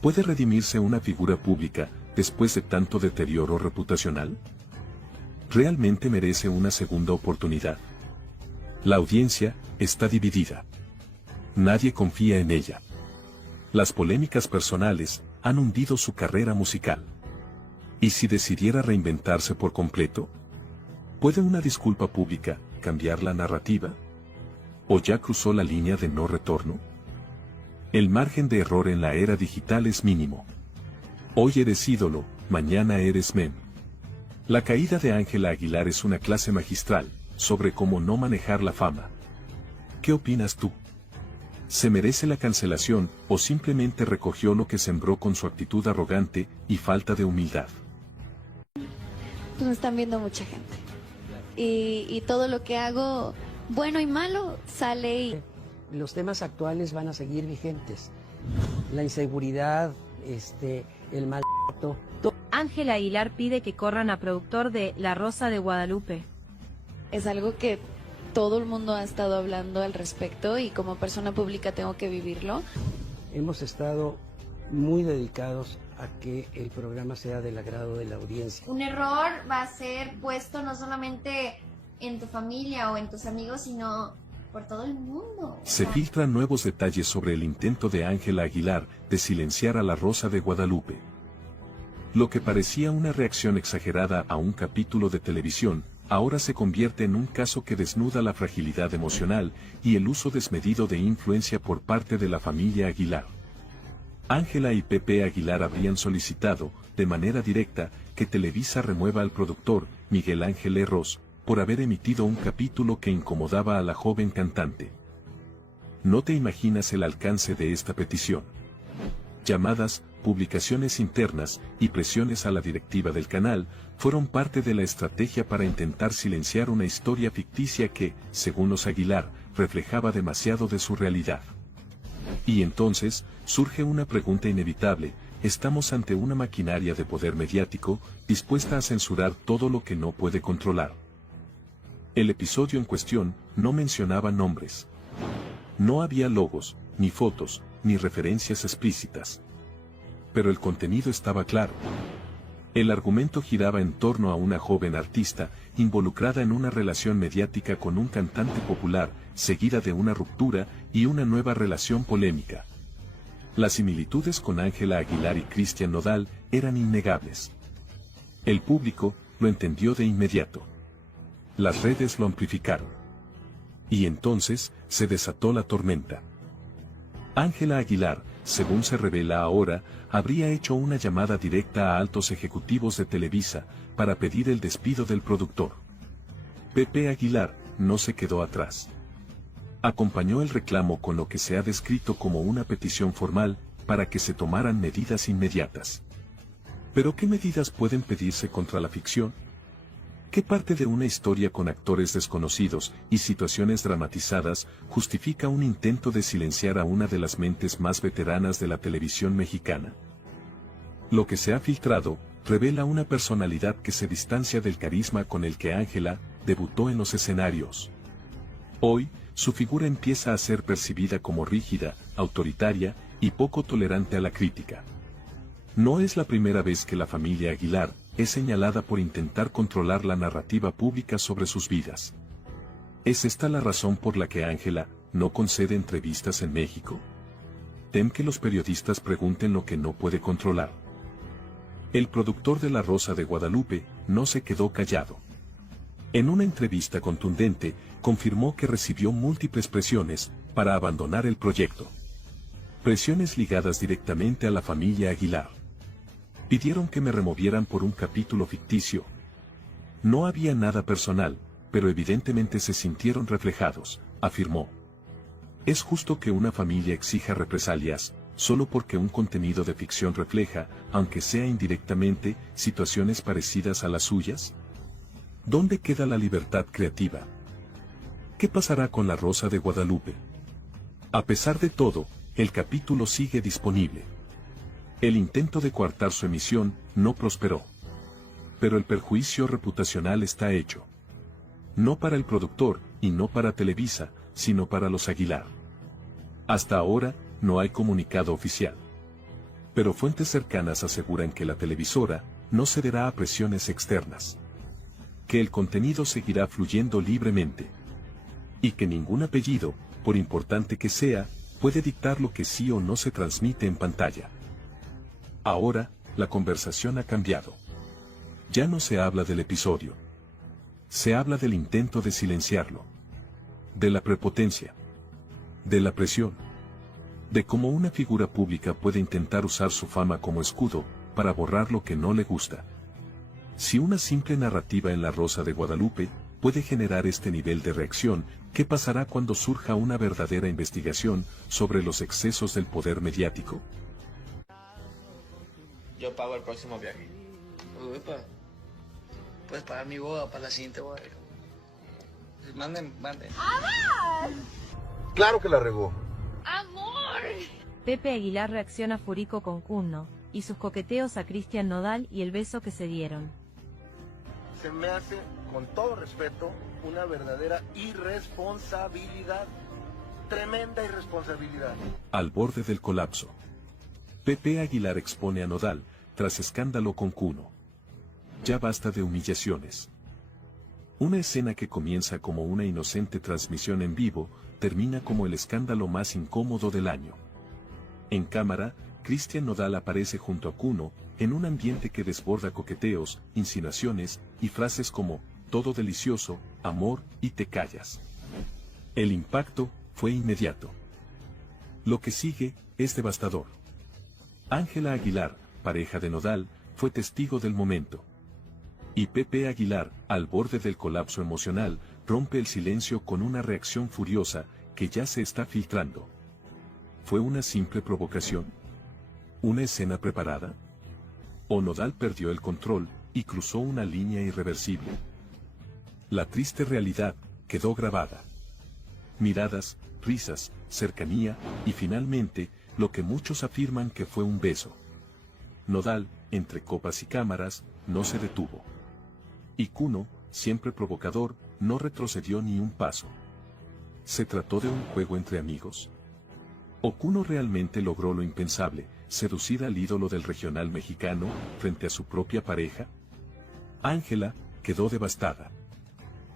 ¿Puede redimirse una figura pública después de tanto deterioro reputacional? ¿Realmente merece una segunda oportunidad? La audiencia está dividida. Nadie confía en ella. Las polémicas personales han hundido su carrera musical. ¿Y si decidiera reinventarse por completo? ¿Puede una disculpa pública cambiar la narrativa? ¿O ya cruzó la línea de no retorno? El margen de error en la era digital es mínimo. Hoy eres ídolo, mañana eres meme. La caída de Ángela Aguilar es una clase magistral sobre cómo no manejar la fama. ¿Qué opinas tú? ¿Se merece la cancelación o simplemente recogió lo que sembró con su actitud arrogante y falta de humildad? Me están viendo mucha gente. Y todo lo que hago, bueno y malo, sale y... Los temas actuales van a seguir vigentes. La inseguridad, el maltrato. Ángela Aguilar pide que corran a productor de La Rosa de Guadalupe. Es algo que todo el mundo ha estado hablando al respecto y como persona pública tengo que vivirlo. Hemos estado muy dedicados a que el programa sea del agrado de la audiencia. Un error va a ser puesto no solamente en tu familia o en tus amigos, sino por todo el mundo. Se filtran nuevos detalles sobre el intento de Ángela Aguilar de silenciar a La Rosa de Guadalupe. Lo que parecía una reacción exagerada a un capítulo de televisión, ahora se convierte en un caso que desnuda la fragilidad emocional y el uso desmedido de influencia por parte de la familia Aguilar. Ángela y Pepe Aguilar habrían solicitado, de manera directa, que Televisa remueva al productor, Miguel Ángel Erros, por haber emitido un capítulo que incomodaba a la joven cantante. No te imaginas el alcance de esta petición. Llamadas, publicaciones internas y presiones a la directiva del canal fueron parte de la estrategia para intentar silenciar una historia ficticia que, según los Aguilar, reflejaba demasiado de su realidad. Y entonces, surge una pregunta inevitable: ¿estamos ante una maquinaria de poder mediático, dispuesta a censurar todo lo que no puede controlar? El episodio en cuestión no mencionaba nombres. No había logos, ni fotos, ni referencias explícitas. Pero el contenido estaba claro. El argumento giraba en torno a una joven artista, involucrada en una relación mediática con un cantante popular, seguida de una ruptura y una nueva relación polémica. Las similitudes con Ángela Aguilar y Cristian Nodal eran innegables. El público lo entendió de inmediato. Las redes lo amplificaron. Y entonces, se desató la tormenta. Ángela Aguilar, según se revela ahora, habría hecho una llamada directa a altos ejecutivos de Televisa, para pedir el despido del productor. Pepe Aguilar no se quedó atrás. Acompañó el reclamo con lo que se ha descrito como una petición formal, para que se tomaran medidas inmediatas. ¿Pero qué medidas pueden pedirse contra la ficción? ¿Qué parte de una historia con actores desconocidos y situaciones dramatizadas justifica un intento de silenciar a una de las mentes más veteranas de la televisión mexicana? Lo que se ha filtrado revela una personalidad que se distancia del carisma con el que Ángela debutó en los escenarios. Hoy, su figura empieza a ser percibida como rígida, autoritaria y poco tolerante a la crítica. No es la primera vez que la familia Aguilar es señalada por intentar controlar la narrativa pública sobre sus vidas. ¿Es esta la razón por la que Ángela no concede entrevistas en México? ¿Tem que los periodistas pregunten lo que no puede controlar? El productor de La Rosa de Guadalupe no se quedó callado. En una entrevista contundente, confirmó que recibió múltiples presiones para abandonar el proyecto. Presiones ligadas directamente a la familia Aguilar. Pidieron que me removieran por un capítulo ficticio. No había nada personal, pero evidentemente se sintieron reflejados, afirmó. ¿Es justo que una familia exija represalias, solo porque un contenido de ficción refleja, aunque sea indirectamente, situaciones parecidas a las suyas? ¿Dónde queda la libertad creativa? ¿Qué pasará con La Rosa de Guadalupe? A pesar de todo, el capítulo sigue disponible. El intento de coartar su emisión no prosperó. Pero el perjuicio reputacional está hecho. No para el productor, y no para Televisa, sino para los Aguilar. Hasta ahora, no hay comunicado oficial. Pero fuentes cercanas aseguran que la televisora no cederá a presiones externas. Que el contenido seguirá fluyendo libremente. Y que ningún apellido, por importante que sea, puede dictar lo que sí o no se transmite en pantalla. Ahora, la conversación ha cambiado. Ya no se habla del episodio. Se habla del intento de silenciarlo. De la prepotencia. De la presión. De cómo una figura pública puede intentar usar su fama como escudo, para borrar lo que no le gusta. Si una simple narrativa en La Rosa de Guadalupe puede generar este nivel de reacción, ¿qué pasará cuando surja una verdadera investigación sobre los excesos del poder mediático? Yo pago el próximo viaje. Uepa. Puedes pagar mi boda para la siguiente boda. Manden. ¡Amor! Claro que la regó. ¡Amor! Pepe Aguilar reacciona furico con Cuno, y sus coqueteos a Cristian Nodal y el beso que se dieron. Se me hace, con todo respeto, una verdadera irresponsabilidad. Tremenda irresponsabilidad. Al borde del colapso. Pepe Aguilar expone a Nodal, tras escándalo con Cuno. Ya basta de humillaciones. Una escena que comienza como una inocente transmisión en vivo, termina como el escándalo más incómodo del año. En cámara, Cristian Nodal aparece junto a Cuno, en un ambiente que desborda coqueteos, insinuaciones, y frases como, todo delicioso, amor, y te callas. El impacto fue inmediato. Lo que sigue, es devastador. Ángela Aguilar, pareja de Nodal, fue testigo del momento. Y Pepe Aguilar, al borde del colapso emocional, rompe el silencio con una reacción furiosa, que ya se está filtrando. ¿Fue una simple provocación? ¿Una escena preparada? ¿O Nodal perdió el control y cruzó una línea irreversible? La triste realidad quedó grabada. Miradas, risas, cercanía y finalmente, lo que muchos afirman que fue un beso. Nodal, entre copas y cámaras, no se detuvo. Y Kuno, siempre provocador, no retrocedió ni un paso. ¿Se trató de un juego entre amigos? ¿O Kuno realmente logró lo impensable, seducir al ídolo del regional mexicano frente a su propia pareja? Ángela quedó devastada.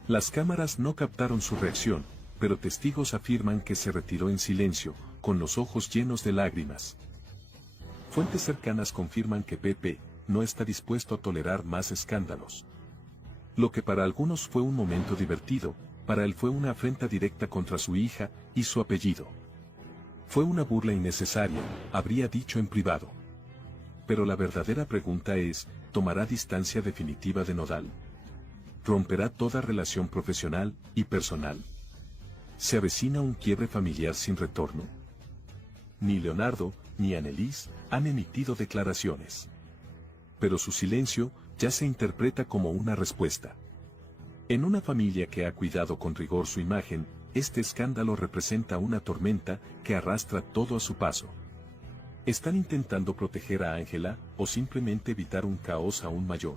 Las cámaras no captaron su reacción, pero testigos afirman que se retiró en silencio, con los ojos llenos de lágrimas. Fuentes cercanas confirman que Pepe no está dispuesto a tolerar más escándalos. Lo que para algunos fue un momento divertido, para él fue una afrenta directa contra su hija y su apellido. Fue una burla innecesaria, habría dicho en privado. Pero la verdadera pregunta es, ¿tomará distancia definitiva de Nodal? ¿Romperá toda relación profesional y personal? ¿Se avecina un quiebre familiar sin retorno? Ni Leonardo, ni Annelise han emitido declaraciones. Pero su silencio ya se interpreta como una respuesta. En una familia que ha cuidado con rigor su imagen, este escándalo representa una tormenta que arrastra todo a su paso. ¿Están intentando proteger a Ángela o simplemente evitar un caos aún mayor?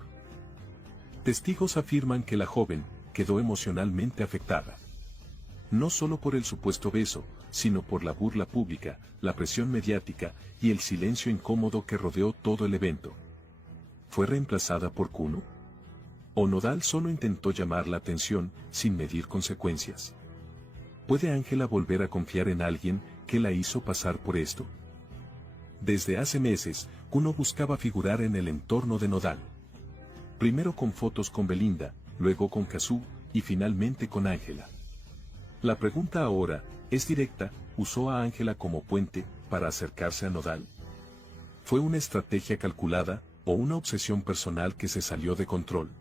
Testigos afirman que la joven quedó emocionalmente afectada. No solo por el supuesto beso, sino por la burla pública, la presión mediática y el silencio incómodo que rodeó todo el evento. ¿Fue reemplazada por Kuno? ¿O Nodal solo intentó llamar la atención sin medir consecuencias? ¿Puede Ángela volver a confiar en alguien que la hizo pasar por esto? Desde hace meses, Kuno buscaba figurar en el entorno de Nodal. Primero con fotos con Belinda, luego con Cazzu y finalmente con Ángela. La pregunta ahora es directa, ¿usó a Ángela como puente para acercarse a Nodal? ¿Fue una estrategia calculada o una obsesión personal que se salió de control?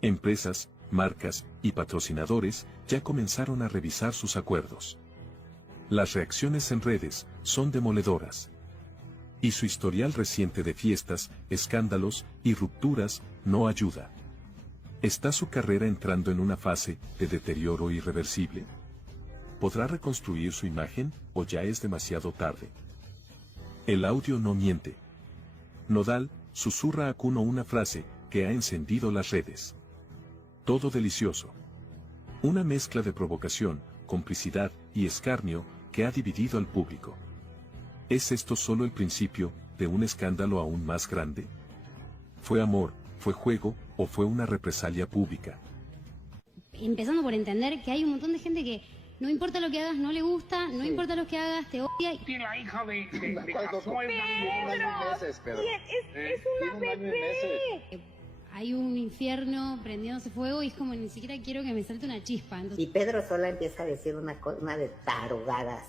Empresas, marcas y patrocinadores ya comenzaron a revisar sus acuerdos. Las reacciones en redes son demoledoras. Y su historial reciente de fiestas, escándalos y rupturas no ayuda. ¿Está su carrera entrando en una fase de deterioro irreversible? ¿Podrá reconstruir su imagen o ya es demasiado tarde? El audio no miente. Nodal susurra a Kuno una frase que ha encendido las redes. Todo delicioso. Una mezcla de provocación, complicidad y escarnio que ha dividido al público. ¿Es esto solo el principio de un escándalo aún más grande? ¿Fue amor, fue juego o fue una represalia pública? Empezando por entender que hay un montón de gente que no importa lo que hagas, no le gusta, no importa lo que hagas, te odia. Tiene la hija de Cazzu, es una bebé. Hay un infierno prendiéndose fuego y es como ni siquiera quiero que me salte una chispa. Y Pedro sola empieza a decir una de tarugadas.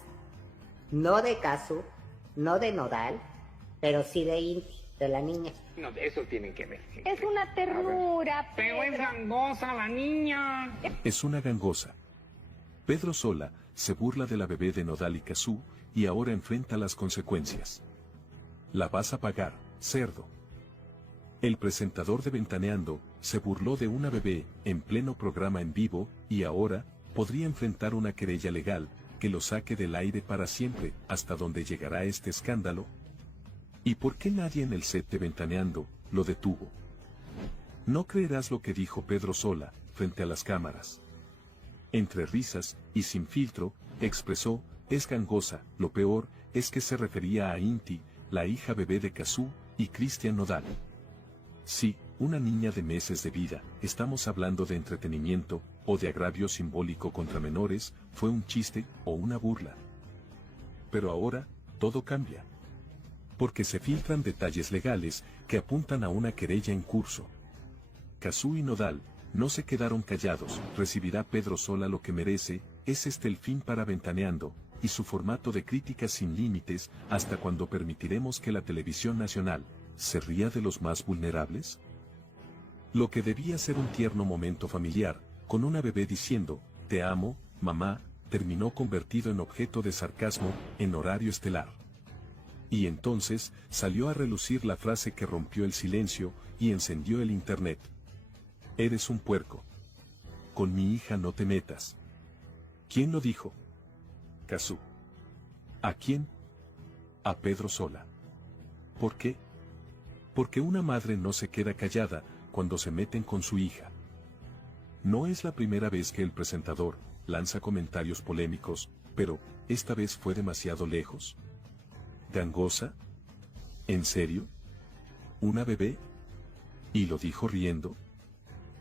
No de Cazzu, no de Nodal, pero sí de Inti, de la niña. No, eso tienen que ver. Es una ternura, Pero es gangosa la niña. Es una gangosa. Pedro Sola se burla de la bebé de Nodal y Cazzu y ahora enfrenta las consecuencias. La vas a pagar, cerdo. El presentador de Ventaneando se burló de una bebé en pleno programa en vivo y ahora podría enfrentar una querella legal que lo saque del aire para siempre. ¿Hasta dónde llegará este escándalo? ¿Y por qué nadie en el set de Ventaneando lo detuvo? No creerás lo que dijo Pedro Sola frente a las cámaras. Entre risas y sin filtro, expresó, es gangosa. Lo peor es que se refería a Inti, la hija bebé de Cazzu y Cristian Nodal. Sí, una niña de meses de vida. ¿Estamos hablando de entretenimiento o de agravio simbólico contra menores? ¿Fue un chiste o una burla? Pero ahora, todo cambia. Porque se filtran detalles legales que apuntan a una querella en curso. Cazzu y Nodal no se quedaron callados. ¿Recibirá Pedro Sola lo que merece? ¿Es este el fin para Ventaneando y su formato de críticas sin límites? ¿Hasta cuándo permitiremos que la televisión nacional se ría de los más vulnerables? Lo que debía ser un tierno momento familiar, con una bebé diciendo, te amo, mamá, terminó convertido en objeto de sarcasmo en horario estelar. Y entonces salió a relucir la frase que rompió el silencio y encendió el internet. Eres un puerco. Con mi hija no te metas. ¿Quién lo dijo? Cazzu. ¿A quién? A Pedro Sola. ¿Por qué? Porque una madre no se queda callada cuando se meten con su hija. No es la primera vez que el presentador lanza comentarios polémicos, pero esta vez fue demasiado lejos. ¿Gangosa? ¿En serio? ¿Una bebé? ¿Y lo dijo riendo?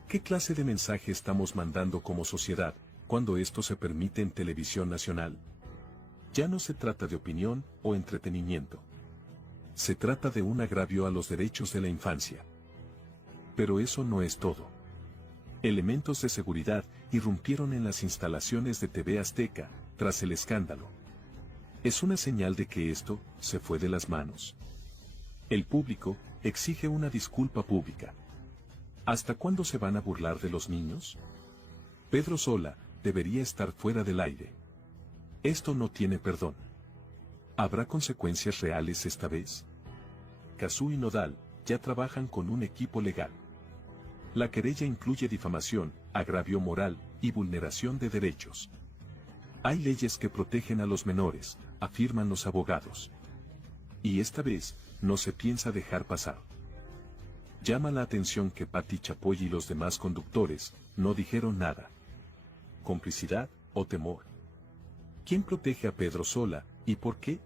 ¿Qué clase de mensaje estamos mandando como sociedad cuando esto se permite en televisión nacional? Ya no se trata de opinión o entretenimiento. Se trata de un agravio a los derechos de la infancia. Pero eso no es todo. Elementos de seguridad irrumpieron en las instalaciones de TV Azteca, tras el escándalo. Es una señal de que esto se fue de las manos. El público exige una disculpa pública. ¿Hasta cuándo se van a burlar de los niños? Pedro Sola debería estar fuera del aire. Esto no tiene perdón. ¿Habrá consecuencias reales esta vez? Cazzu y Nodal ya trabajan con un equipo legal. La querella incluye difamación, agravio moral y vulneración de derechos. Hay leyes que protegen a los menores, afirman los abogados. Y esta vez no se piensa dejar pasar. Llama la atención que Patti Chapoy y los demás conductores no dijeron nada. ¿Complicidad o temor? ¿Quién protege a Pedro Sola y por qué?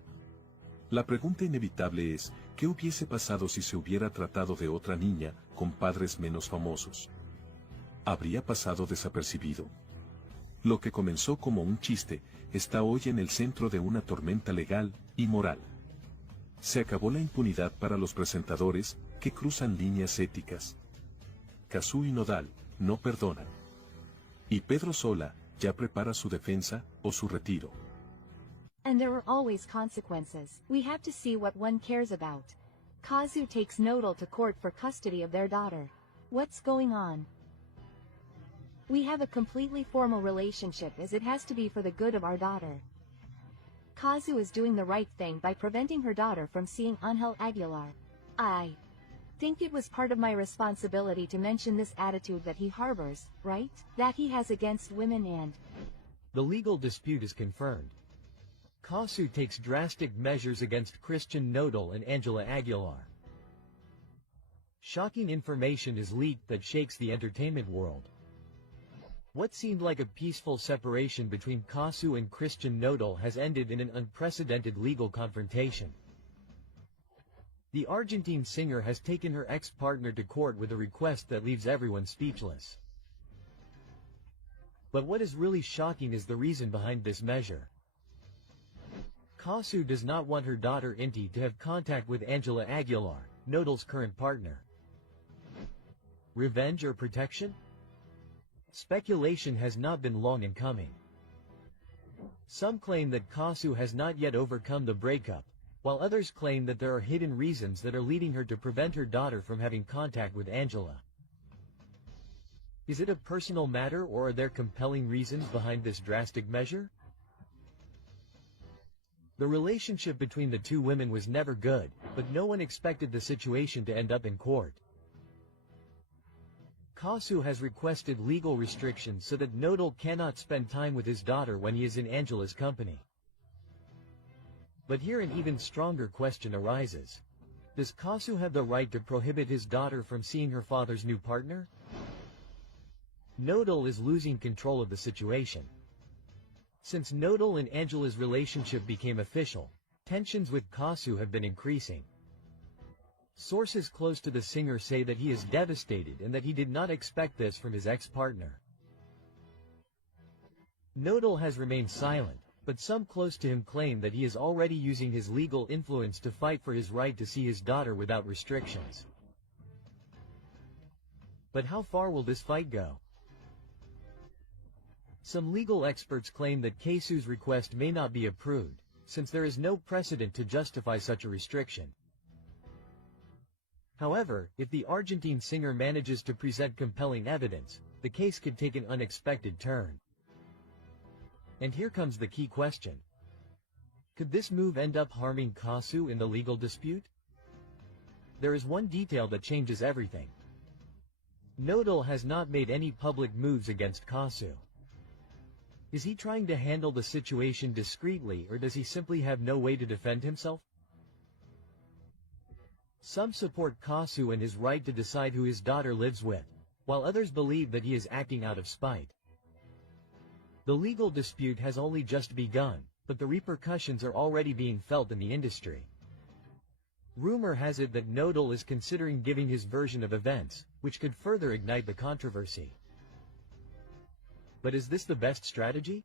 La pregunta inevitable es, ¿qué hubiese pasado si se hubiera tratado de otra niña con padres menos famosos? ¿Habría pasado desapercibido? Lo que comenzó como un chiste está hoy en el centro de una tormenta legal y moral. Se acabó la impunidad para los presentadores que cruzan líneas éticas. Cazzu y Nodal no perdonan. Y Pedro Sola ya prepara su defensa o su retiro. And there are always consequences. We have to see what one cares about. Cazzu takes Nodal to court for custody of their daughter. What's going on? We have a completely formal relationship as it has to be for the good of our daughter. Cazzu is doing the right thing by preventing her daughter from seeing Ángela Aguilar. I think it was part of my responsibility to mention this attitude that he harbors, right? That he has against women and... The legal dispute is confirmed. Cazzu takes drastic measures against Christian Nodal and Ángela Aguilar. Shocking information is leaked that shakes the entertainment world. What seemed like a peaceful separation between Cazzu and Christian Nodal has ended in an unprecedented legal confrontation. The Argentine singer has taken her ex-partner to court with a request that leaves everyone speechless. But what is really shocking is the reason behind this measure. Cazzu does not want her daughter Inti to have contact with Ángela Aguilar, Nodal's current partner. Revenge or protection? Speculation has not been long in coming. Some claim that Cazzu has not yet overcome the breakup, while others claim that there are hidden reasons that are leading her to prevent her daughter from having contact with Ángela. Is it a personal matter or are there compelling reasons behind this drastic measure? The relationship between the two women was never good, but no one expected the situation to end up in court. Cazzu has requested legal restrictions so that Nodal cannot spend time with his daughter when he is in Ángela's company. But here an even stronger question arises. Does Cazzu have the right to prohibit his daughter from seeing her father's new partner? Nodal is losing control of the situation. Since Nodal and Ángela's relationship became official, tensions with Cazzu have been increasing. Sources close to the singer say that he is devastated and that he did not expect this from his ex-partner. Nodal has remained silent, but some close to him claim that he is already using his legal influence to fight for his right to see his daughter without restrictions. But how far will this fight go? Some legal experts claim that Cazzu's request may not be approved, since there is no precedent to justify such a restriction. However, if the Argentine singer manages to present compelling evidence, the case could take an unexpected turn. And here comes the key question. Could this move end up harming Cazzu in the legal dispute? There is one detail that changes everything. Nodal has not made any public moves against Cazzu. Is he trying to handle the situation discreetly, or does he simply have no way to defend himself? Some support Cazzu and his right to decide who his daughter lives with, while others believe that he is acting out of spite. The legal dispute has only just begun, but the repercussions are already being felt in the industry. Rumor has it that Nodal is considering giving his version of events, which could further ignite the controversy. But is this the best strategy?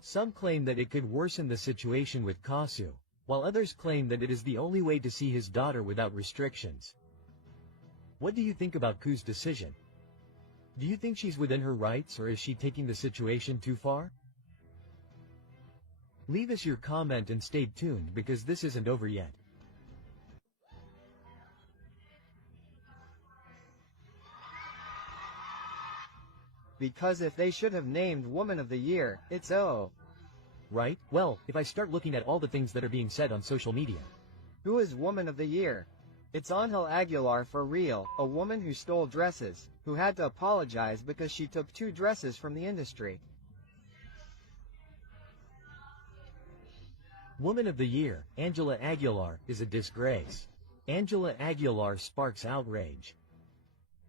Some claim that it could worsen the situation with Cazzu, while others claim that it is the only way to see his daughter without restrictions. What do you think about Cazzu's decision? Do you think she's within her rights, or is she taking the situation too far? Leave us your comment and stay tuned, because this isn't over yet. Because if they should have named Woman of the Year, it's O. Right? Well, if I start looking at all the things that are being said on social media. Who is Woman of the Year? It's Ángela Aguilar for real, a woman who stole dresses, who had to apologize because she took 2 dresses from the industry. Woman of the Year, Ángela Aguilar, is a disgrace. Ángela Aguilar sparks outrage.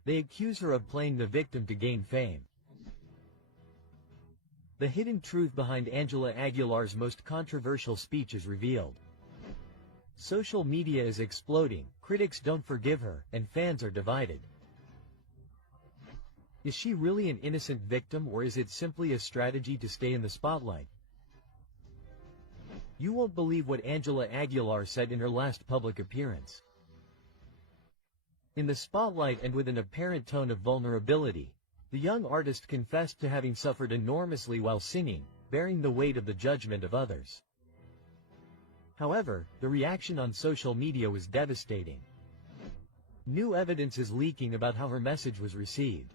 They accuse her of playing the victim to gain fame. The hidden truth behind Ángela Aguilar's most controversial speech is revealed. Social media is exploding, critics don't forgive her, and fans are divided. Is she really an innocent victim, or is it simply a strategy to stay in the spotlight? You won't believe what Ángela Aguilar said in her last public appearance. In the spotlight and with an apparent tone of vulnerability, the young artist confessed to having suffered enormously while singing, bearing the weight of the judgment of others. However, the reaction on social media was devastating. New evidence is leaking about how her message was received.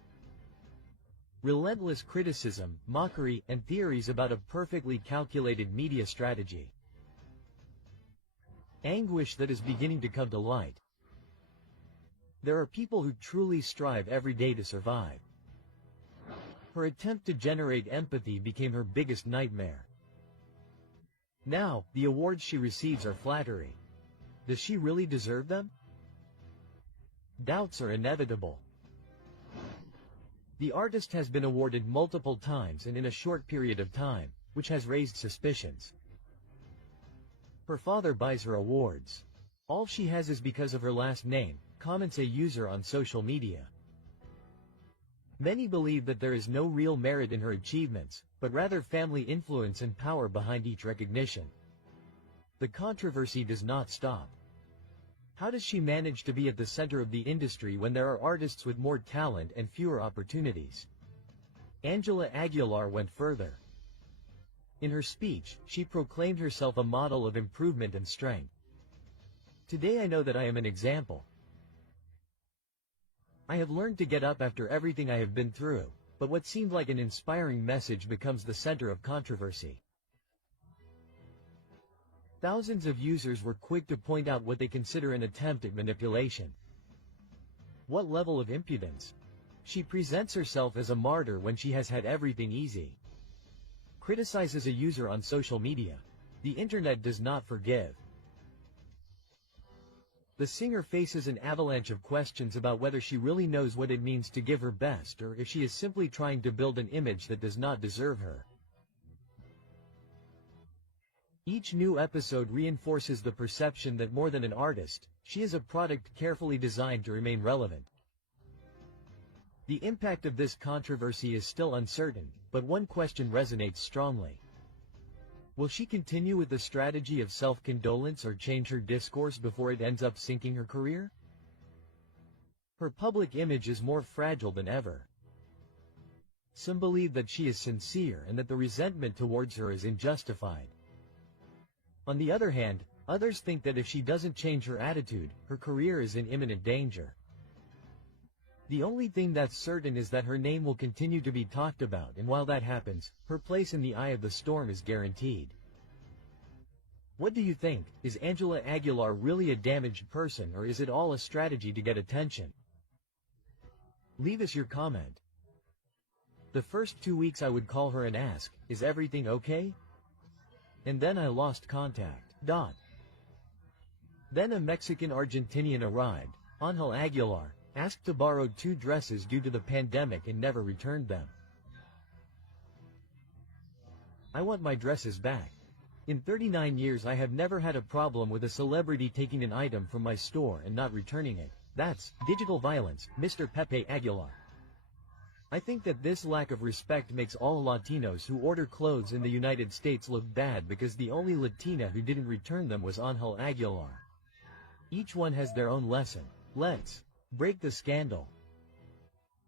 Relentless criticism, mockery, and theories about a perfectly calculated media strategy. Anguish that is beginning to come to light. There are people who truly strive every day to survive. Her attempt to generate empathy became her biggest nightmare. Now, the awards she receives are flattery. Does she really deserve them? Doubts are inevitable. The artist has been awarded multiple times and in a short period of time, which has raised suspicions. Her father buys her awards. All she has is because of her last name, comments a user on social media. Many believe that there is no real merit in her achievements, but rather family influence and power behind each recognition. The controversy does not stop. How does she manage to be at the center of the industry when there are artists with more talent and fewer opportunities? Ángela Aguilar went further. In her speech, she proclaimed herself a model of improvement and strength. Today I know that I am an example. I have learned to get up after everything I have been through, but what seemed like an inspiring message becomes the center of controversy. Thousands of users were quick to point out what they consider an attempt at manipulation. What level of impudence? She presents herself as a martyr when she has had everything easy. Criticizes a user on social media. The internet does not forgive. The singer faces an avalanche of questions about whether she really knows what it means to give her best, or if she is simply trying to build an image that does not deserve her. Each new episode reinforces the perception that more than an artist, she is a product carefully designed to remain relevant. The impact of this controversy is still uncertain, but one question resonates strongly. Will she continue with the strategy of self-condolence or change her discourse before it ends up sinking her career? Her public image is more fragile than ever. Some believe that she is sincere and that the resentment towards her is unjustified. On the other hand, others think that if she doesn't change her attitude, her career is in imminent danger. The only thing that's certain is that her name will continue to be talked about, and while that happens, her place in the eye of the storm is guaranteed. What do you think? Is Ángela Aguilar really a damaged person, or is it all a strategy to get attention? Leave us your comment. The first 2 weeks I would call her and ask, is everything okay? And then I lost contact. Then a Mexican-Argentinian arrived, Ángel Aguilar, asked to borrow 2 dresses due to the pandemic and never returned them. I want my dresses back. In 39 years I have never had a problem with a celebrity taking an item from my store and not returning it. That's digital violence, Mr. Pepe Aguilar. I think that this lack of respect makes all Latinos who order clothes in the United States look bad, because the only Latina who didn't return them was Ángel Aguilar. Each one has their own lesson. Let's break the scandal.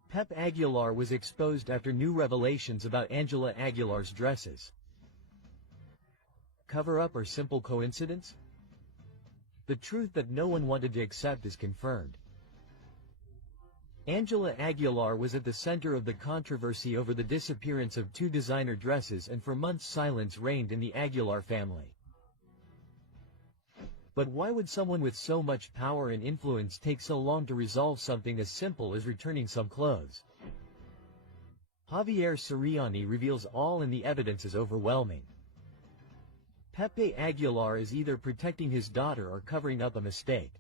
Pepe Aguilar was exposed after new revelations about Ángela Aguilar's dresses. Cover-up or simple coincidence? The truth that no one wanted to accept is confirmed. Ángela Aguilar was at the center of the controversy over the disappearance of 2 designer dresses, and for months silence reigned in the Aguilar family. But why would someone with so much power and influence take so long to resolve something as simple as returning some clothes? Javier Siriani reveals all, and the evidence is overwhelming. Pepe Aguilar is either protecting his daughter or covering up a mistake.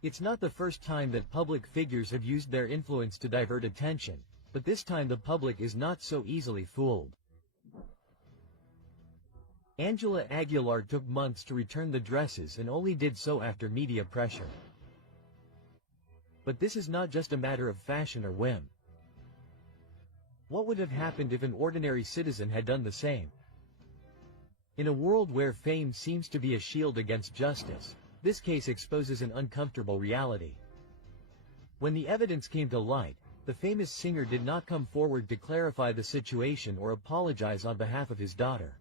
It's not the first time that public figures have used their influence to divert attention, but this time the public is not so easily fooled. Ángela Aguilar took months to return the dresses and only did so after media pressure. But this is not just a matter of fashion or whim. What would have happened if an ordinary citizen had done the same? In a world where fame seems to be a shield against justice, this case exposes an uncomfortable reality. When the evidence came to light, the famous singer did not come forward to clarify the situation or apologize on behalf of his daughter.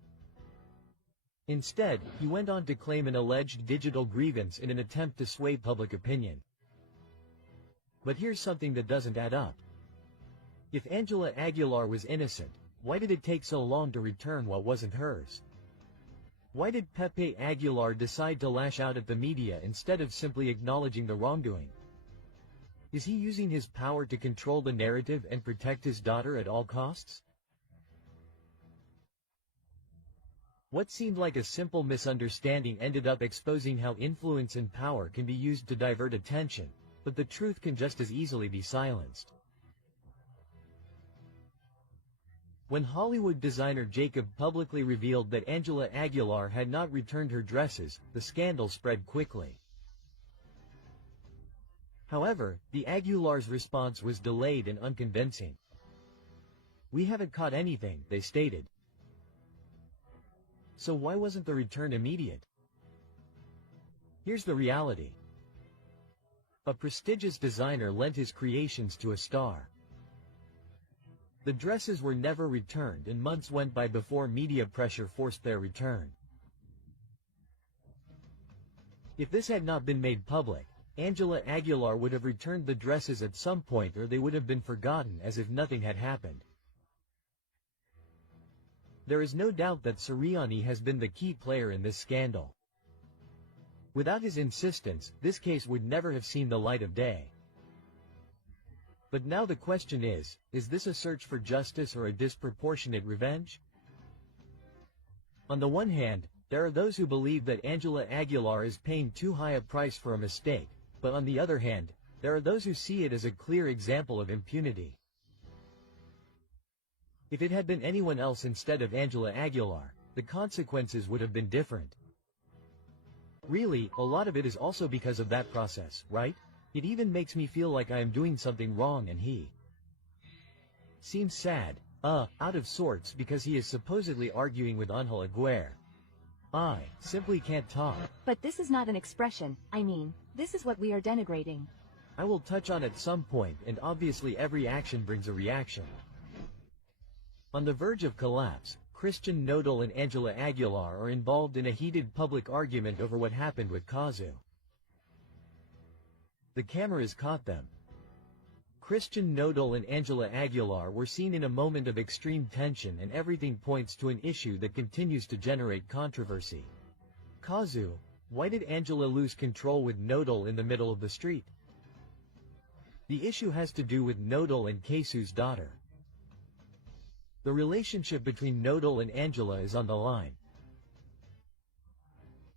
Instead, he went on to claim an alleged digital grievance in an attempt to sway public opinion. But here's something that doesn't add up. If Ángela Aguilar was innocent, why did it take so long to return what wasn't hers? Why did Pepe Aguilar decide to lash out at the media instead of simply acknowledging the wrongdoing? Is he using his power to control the narrative and protect his daughter at all costs? What seemed like a simple misunderstanding ended up exposing how influence and power can be used to divert attention, but the truth can just as easily be silenced. When Hollywood designer Jacob publicly revealed that Ángela Aguilar had not returned her dresses, the scandal spread quickly. However, the Aguilars' response was delayed and unconvincing. "We haven't caught anything," they stated. So why wasn't the return immediate? Here's the reality. A prestigious designer lent his creations to a star. The dresses were never returned, and months went by before media pressure forced their return. If this had not been made public, Ángela Aguilar would have returned the dresses at some point, or they would have been forgotten as if nothing had happened. There is no doubt that Siriani has been the key player in this scandal. Without his insistence, this case would never have seen the light of day. But now the question is this a search for justice or a disproportionate revenge? On the one hand, there are those who believe that Ángela Aguilar is paying too high a price for a mistake, but on the other hand, there are those who see it as a clear example of impunity. If it had been anyone else instead of Ángela Aguilar, the consequences would have been different. Really, a lot of it is also because of that process, right? It even makes me feel like I am doing something wrong and he seems sad, out of sorts because he is supposedly arguing with Ángel Aguilar. I simply can't talk. But this is not an expression, I mean, this is what we are denigrating. I will touch on at some point, and obviously every action brings a reaction. On the verge of collapse, Christian Nodal and Ángela Aguilar are involved in a heated public argument over what happened with Cazzu. The cameras caught them, Christian Nodal and Ángela Aguilar were seen in a moment of extreme tension, and everything points to an issue that continues to generate controversy. Cazzu, why did Ángela lose control with Nodal in the middle of the street? The issue has to do with Nodal and Cazzu's daughter. The relationship between Nodal and Ángela is on the line.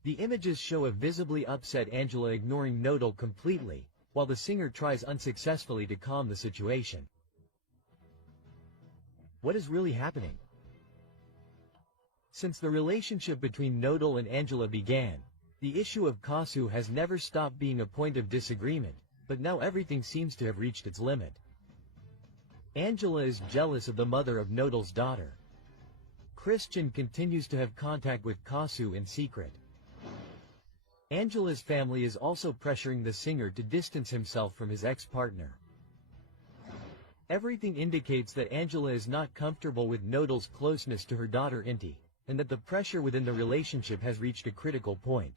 The images show a visibly upset Ángela ignoring Nodal completely, while the singer tries unsuccessfully to calm the situation. What is really happening? Since the relationship between Nodal and Ángela began, the issue of Cazzu has never stopped being a point of disagreement, but now everything seems to have reached its limit. Ángela is jealous of the mother of Nodal's daughter. Christian continues to have contact with Cazzu in secret. Ángela's family is also pressuring the singer to distance himself from his ex-partner. Everything indicates that Ángela is not comfortable with Nodal's closeness to her daughter Inti, and that the pressure within the relationship has reached a critical point.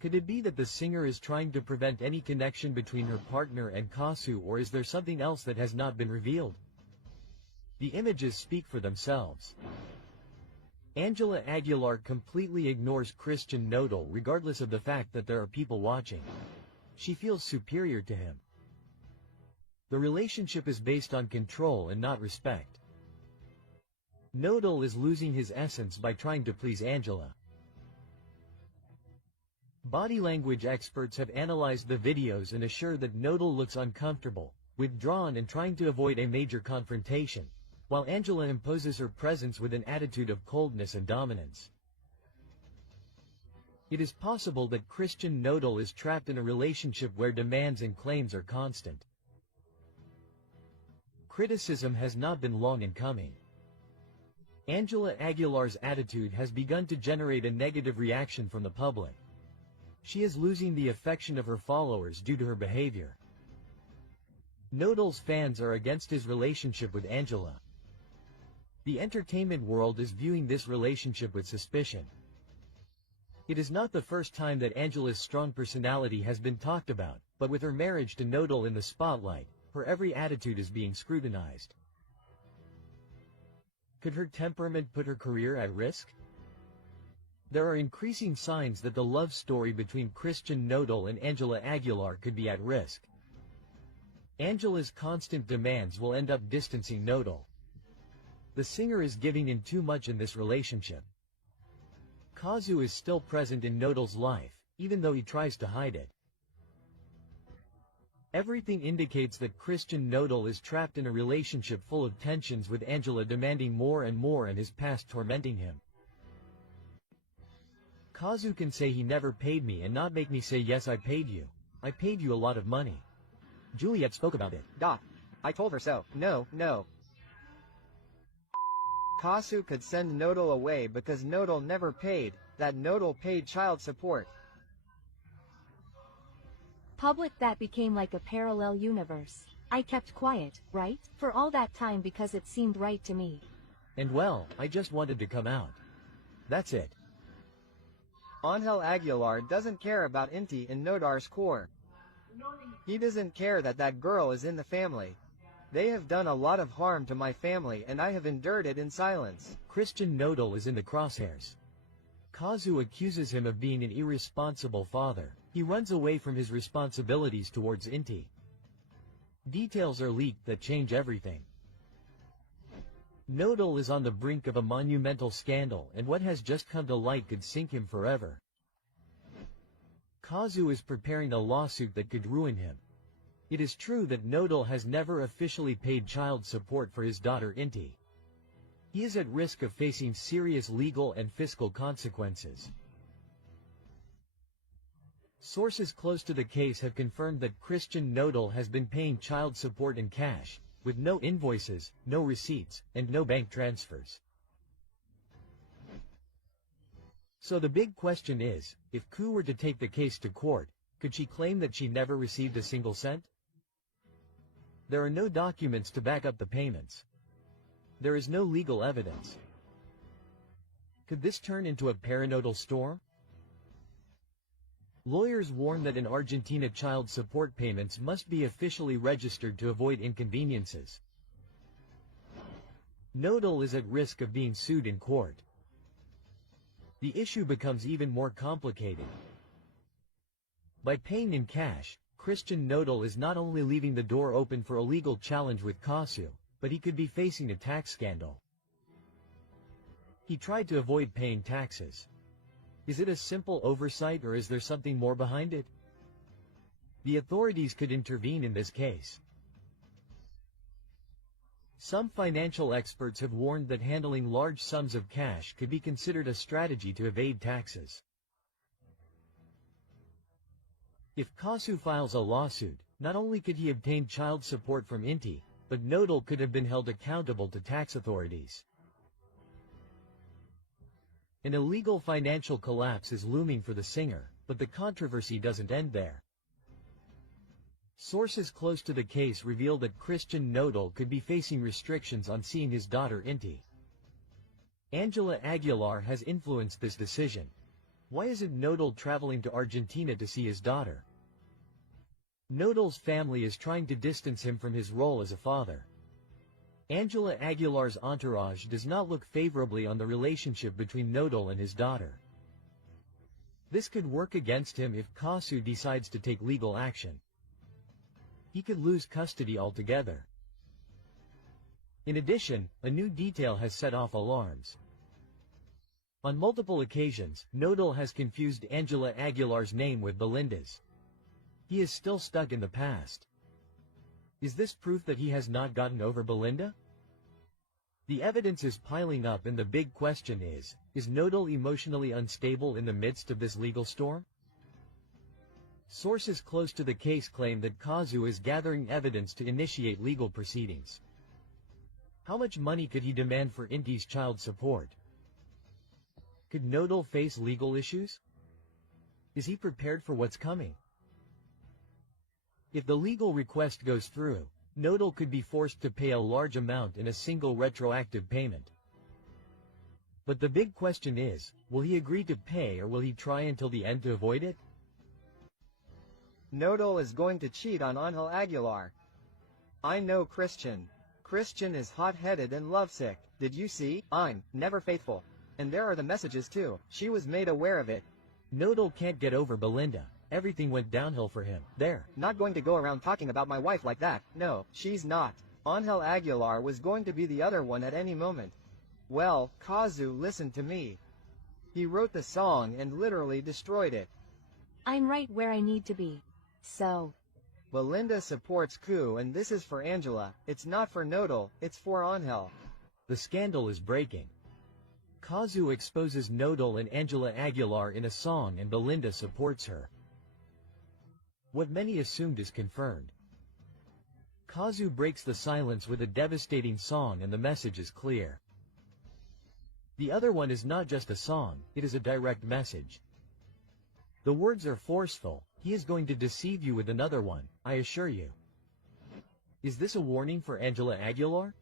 Could it be that the singer is trying to prevent any connection between her partner and Cazzu, or is there something else that has not been revealed? The images speak for themselves. Ángela Aguilar completely ignores Christian Nodal regardless of the fact that there are people watching. She feels superior to him. The relationship is based on control and not respect. Nodal is losing his essence by trying to please Ángela. Body language experts have analyzed the videos and assure that Nodal looks uncomfortable, withdrawn and trying to avoid a major confrontation, while Ángela imposes her presence with an attitude of coldness and dominance. It is possible that Christian Nodal is trapped in a relationship where demands and claims are constant. Criticism has not been long in coming. Ángela Aguilar's attitude has begun to generate a negative reaction from the public. She is losing the affection of her followers due to her behavior. Nodal's fans are against his relationship with Ángela. The entertainment world is viewing this relationship with suspicion. It is not the first time that Ángela's strong personality has been talked about, but with her marriage to Nodal in the spotlight, her every attitude is being scrutinized. Could her temperament put her career at risk? There are increasing signs that the love story between Christian Nodal and Ángela Aguilar could be at risk. Ángela's constant demands will end up distancing Nodal. The singer is giving in too much in this relationship. Cazzu is still present in Nodal's life, even though he tries to hide it. Everything indicates that Christian Nodal is trapped in a relationship full of tensions, with Ángela demanding more and more and his past tormenting him. Cazzu can say he never paid me and not make me say yes, I paid you. I paid you a lot of money. Juliet spoke about it. Doc. I told her so. No. Cazzu could send Nodal away because Nodal never paid, that Nodal paid child support. Public, that became like a parallel universe. I kept quiet, right? For all that time because it seemed right to me. And well, I just wanted to come out. That's it. Ángel Aguilar doesn't care about Inti in Nodar's core. He doesn't care that that girl is in the family. They have done a lot of harm to my family and I have endured it in silence. Christian Nodal is in the crosshairs. Cazzu accuses him of being an irresponsible father. He runs away from his responsibilities towards Inti. Details are leaked that change everything. Nodal is on the brink of a monumental scandal, and what has just come to light could sink him forever. Cazzu is preparing a lawsuit that could ruin him. It is true that Nodal has never officially paid child support for his daughter Inti. He is at risk of facing serious legal and fiscal consequences. Sources close to the case have confirmed that Christian Nodal has been paying child support in cash, with no invoices, no receipts, and no bank transfers. So the big question is, if Cazzu were to take the case to court, could she claim that she never received a single cent? There are no documents to back up the payments. There is no legal evidence. Could this turn into a paranodal storm? Lawyers warn that in Argentina child support payments must be officially registered to avoid inconveniences. Nodal is at risk of being sued in court. The issue becomes even more complicated. By paying in cash, Christian Nodal is not only leaving the door open for a legal challenge with Cazzu, but he could be facing a tax scandal. He tried to avoid paying taxes. Is it a simple oversight or is there something more behind it? The authorities could intervene in this case. Some financial experts have warned that handling large sums of cash could be considered a strategy to evade taxes. If Cazzu files a lawsuit, not only could he obtain child support from Inti, but Nodal could have been held accountable to tax authorities. An illegal financial collapse is looming for the singer, but the controversy doesn't end there. Sources close to the case reveal that Christian Nodal could be facing restrictions on seeing his daughter Inti. Ángela Aguilar has influenced this decision. Why isn't Nodal traveling to Argentina to see his daughter? Nodal's family is trying to distance him from his role as a father. Ángela Aguilar's entourage does not look favorably on the relationship between Nodal and his daughter. This could work against him if Cazzu decides to take legal action. He could lose custody altogether. In addition, a new detail has set off alarms. On multiple occasions, Nodal has confused Ángela Aguilar's name with Belinda's. He is still stuck in the past. Is this proof that he has not gotten over Belinda? The evidence is piling up and the big question is Nodal emotionally unstable in the midst of this legal storm? Sources close to the case claim that Cazzu is gathering evidence to initiate legal proceedings. How much money could he demand for Inti's child support? Could Nodal face legal issues? Is he prepared for what's coming? If the legal request goes through, Nodal could be forced to pay a large amount in a single retroactive payment. But the big question is, will he agree to pay or will he try until the end to avoid it? Nodal is going to cheat on Ángel Aguilar. I know Christian. Christian is hot-headed and lovesick. Did you see? I'm never faithful. And there are the messages too. She was made aware of it. Nodal can't get over Belinda. Everything went downhill for him. There. Not going to go around talking about my wife like that. No, she's not. Ángel Aguilar was going to be the other one at any moment. Well, Cazzu listened to me. He wrote the song and literally destroyed it. I'm right where I need to be. So. Belinda supports Cazzu and this is for Angela. It's not for Nodal, it's for Ángel. The scandal is breaking. Cazzu exposes Nodal and Ángela Aguilar in a song and Belinda supports her. What many assumed is confirmed. Cazzu breaks the silence with a devastating song and the message is clear. The other one is not just a song, it is a direct message. The words are forceful, he is going to deceive you with another one, I assure you. Is this a warning for Ángela Aguilar?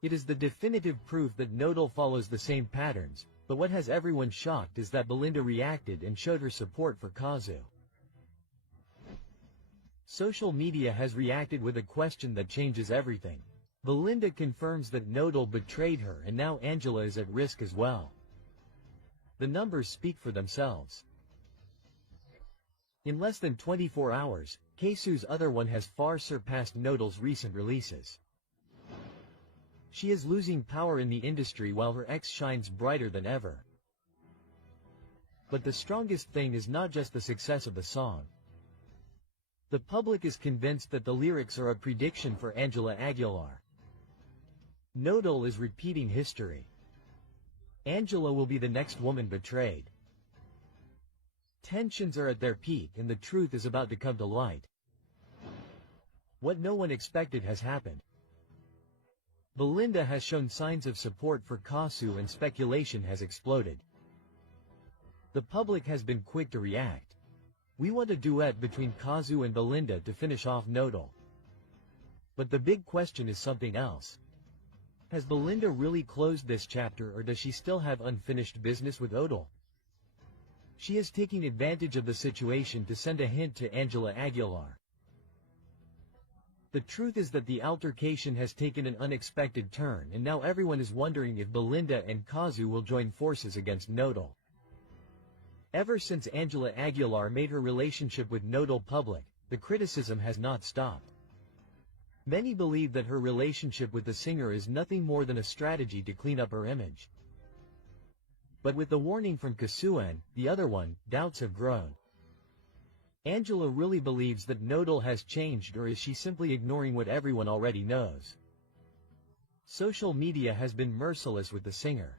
It is the definitive proof that Nodal follows the same patterns, but what has everyone shocked is that Belinda reacted and showed her support for Cazzu. Social media has reacted with a question that changes everything. Belinda confirms that Nodal betrayed her and now Angela is at risk as well. The numbers speak for themselves. In less than 24 hours, Cazzu's other one has far surpassed Nodal's recent releases. She is losing power in the industry while her ex shines brighter than ever. But the strongest thing is not just the success of the song. The public is convinced that the lyrics are a prediction for Ángela Aguilar. Nodal is repeating history. Angela will be the next woman betrayed. Tensions are at their peak and the truth is about to come to light. What no one expected has happened. Belinda has shown signs of support for Cazzu and speculation has exploded. The public has been quick to react. We want a duet between Cazzu and Belinda to finish off Nodal. But the big question is something else. Has Belinda really closed this chapter or does she still have unfinished business with Nodal? She is taking advantage of the situation to send a hint to Ángela Aguilar. The truth is that the altercation has taken an unexpected turn, and now everyone is wondering if Belinda and Cazzu will join forces against Nodal. Ever since Ángela Aguilar made her relationship with Nodal public, the criticism has not stopped. Many believe that her relationship with the singer is nothing more than a strategy to clean up her image. But with the warning from Cazzu, the other one, doubts have grown. Angela really believes that Nodal has changed, or is she simply ignoring what everyone already knows? Social media has been merciless with the singer.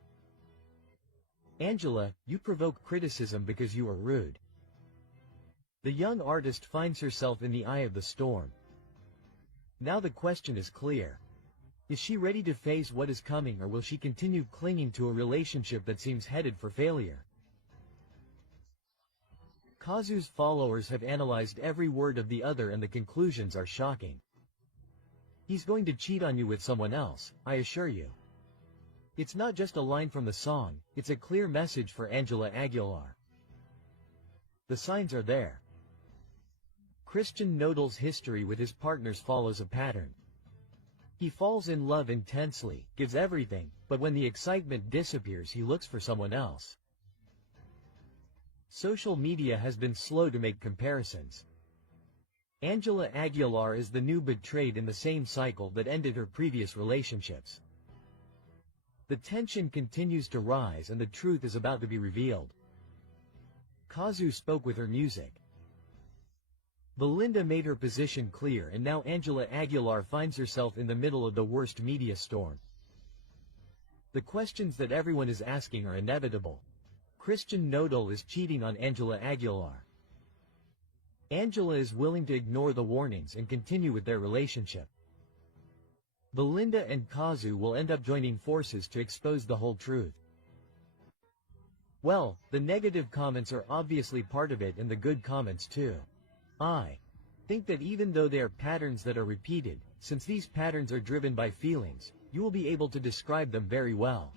Angela, you provoke criticism because you are rude. The young artist finds herself in the eye of the storm. Now the question is clear. Is she ready to face what is coming, or will she continue clinging to a relationship that seems headed for failure? Cazzu's followers have analyzed every word of the other, and the conclusions are shocking. He's going to cheat on you with someone else, I assure you. It's not just a line from the song, it's a clear message for Ángela Aguilar. The signs are there. Christian Nodal's history with his partners follows a pattern. He falls in love intensely, gives everything, but when the excitement disappears he looks for someone else. Social media has been slow to make comparisons. Ángela Aguilar is the new betrayed in the same cycle that ended her previous relationships. The tension continues to rise, and the truth is about to be revealed. Cazzu spoke with her music. Belinda made her position clear, and now Ángela Aguilar finds herself in the middle of the worst media storm. The questions that everyone is asking are inevitable. Christian Nodal is cheating on Ángela Aguilar. Angela is willing to ignore the warnings and continue with their relationship. Belinda and Cazzu will end up joining forces to expose the whole truth. Well, the negative comments are obviously part of it, and the good comments too. I think that even though they are patterns that are repeated, since these patterns are driven by feelings, you will be able to describe them very well.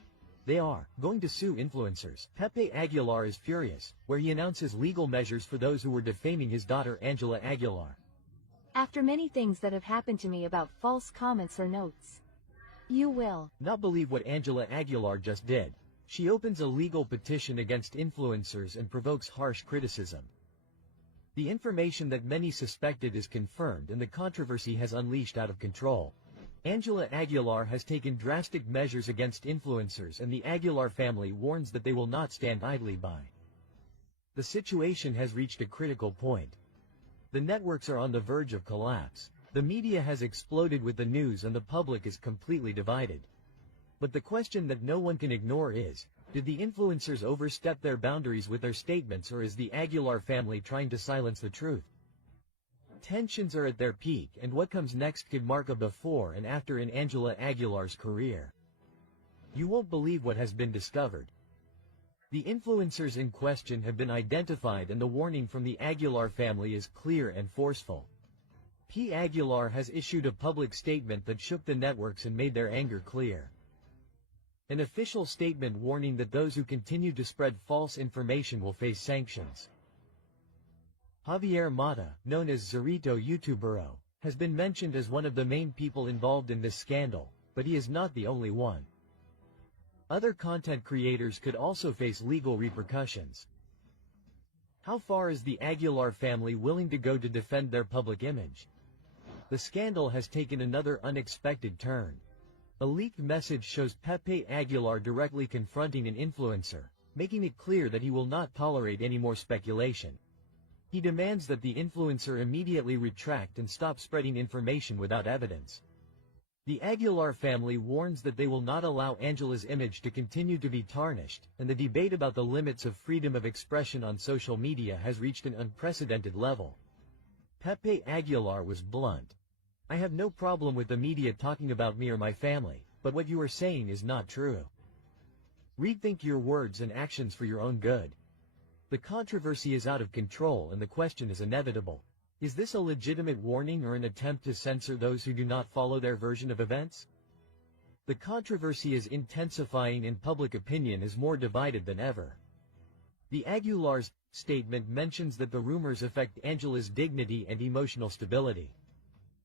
They are going to sue influencers. Pepe Aguilar is furious, where he announces legal measures for those who were defaming his daughter Ángela Aguilar. After many things that have happened to me about false comments or notes, you will not believe what Ángela Aguilar just did. She opens a legal petition against influencers and provokes harsh criticism. The information that many suspected is confirmed, and the controversy has unleashed out of control. Ángela Aguilar has taken drastic measures against influencers, and the Aguilar family warns that they will not stand idly by. The situation has reached a critical point. The networks are on the verge of collapse. The media has exploded with the news, and the public is completely divided. But the question that no one can ignore is, did the influencers overstep their boundaries with their statements, or is the Aguilar family trying to silence the truth? Tensions are at their peak, and what comes next could mark a before and after in Ángela Aguilar's career. You won't believe what has been discovered. The influencers in question have been identified, and the warning from the Aguilar family is clear and forceful. P. Aguilar has issued a public statement that shook the networks and made their anger clear. An official statement warning that those who continue to spread false information will face sanctions. Javier Mata, known as Zorrito YouTubero, has been mentioned as one of the main people involved in this scandal, but he is not the only one. Other content creators could also face legal repercussions. How far is the Aguilar family willing to go to defend their public image? The scandal has taken another unexpected turn. A leaked message shows Pepe Aguilar directly confronting an influencer, making it clear that he will not tolerate any more speculation. He demands that the influencer immediately retract and stop spreading information without evidence. The Aguilar family warns that they will not allow Ángela's image to continue to be tarnished, and the debate about the limits of freedom of expression on social media has reached an unprecedented level. Pepe Aguilar was blunt. I have no problem with the media talking about me or my family, but what you are saying is not true. Rethink your words and actions for your own good. The controversy is out of control, and the question is inevitable. Is this a legitimate warning or an attempt to censor those who do not follow their version of events? The controversy is intensifying, and public opinion is more divided than ever. The Aguilar's statement mentions that the rumors affect Angela's dignity and emotional stability.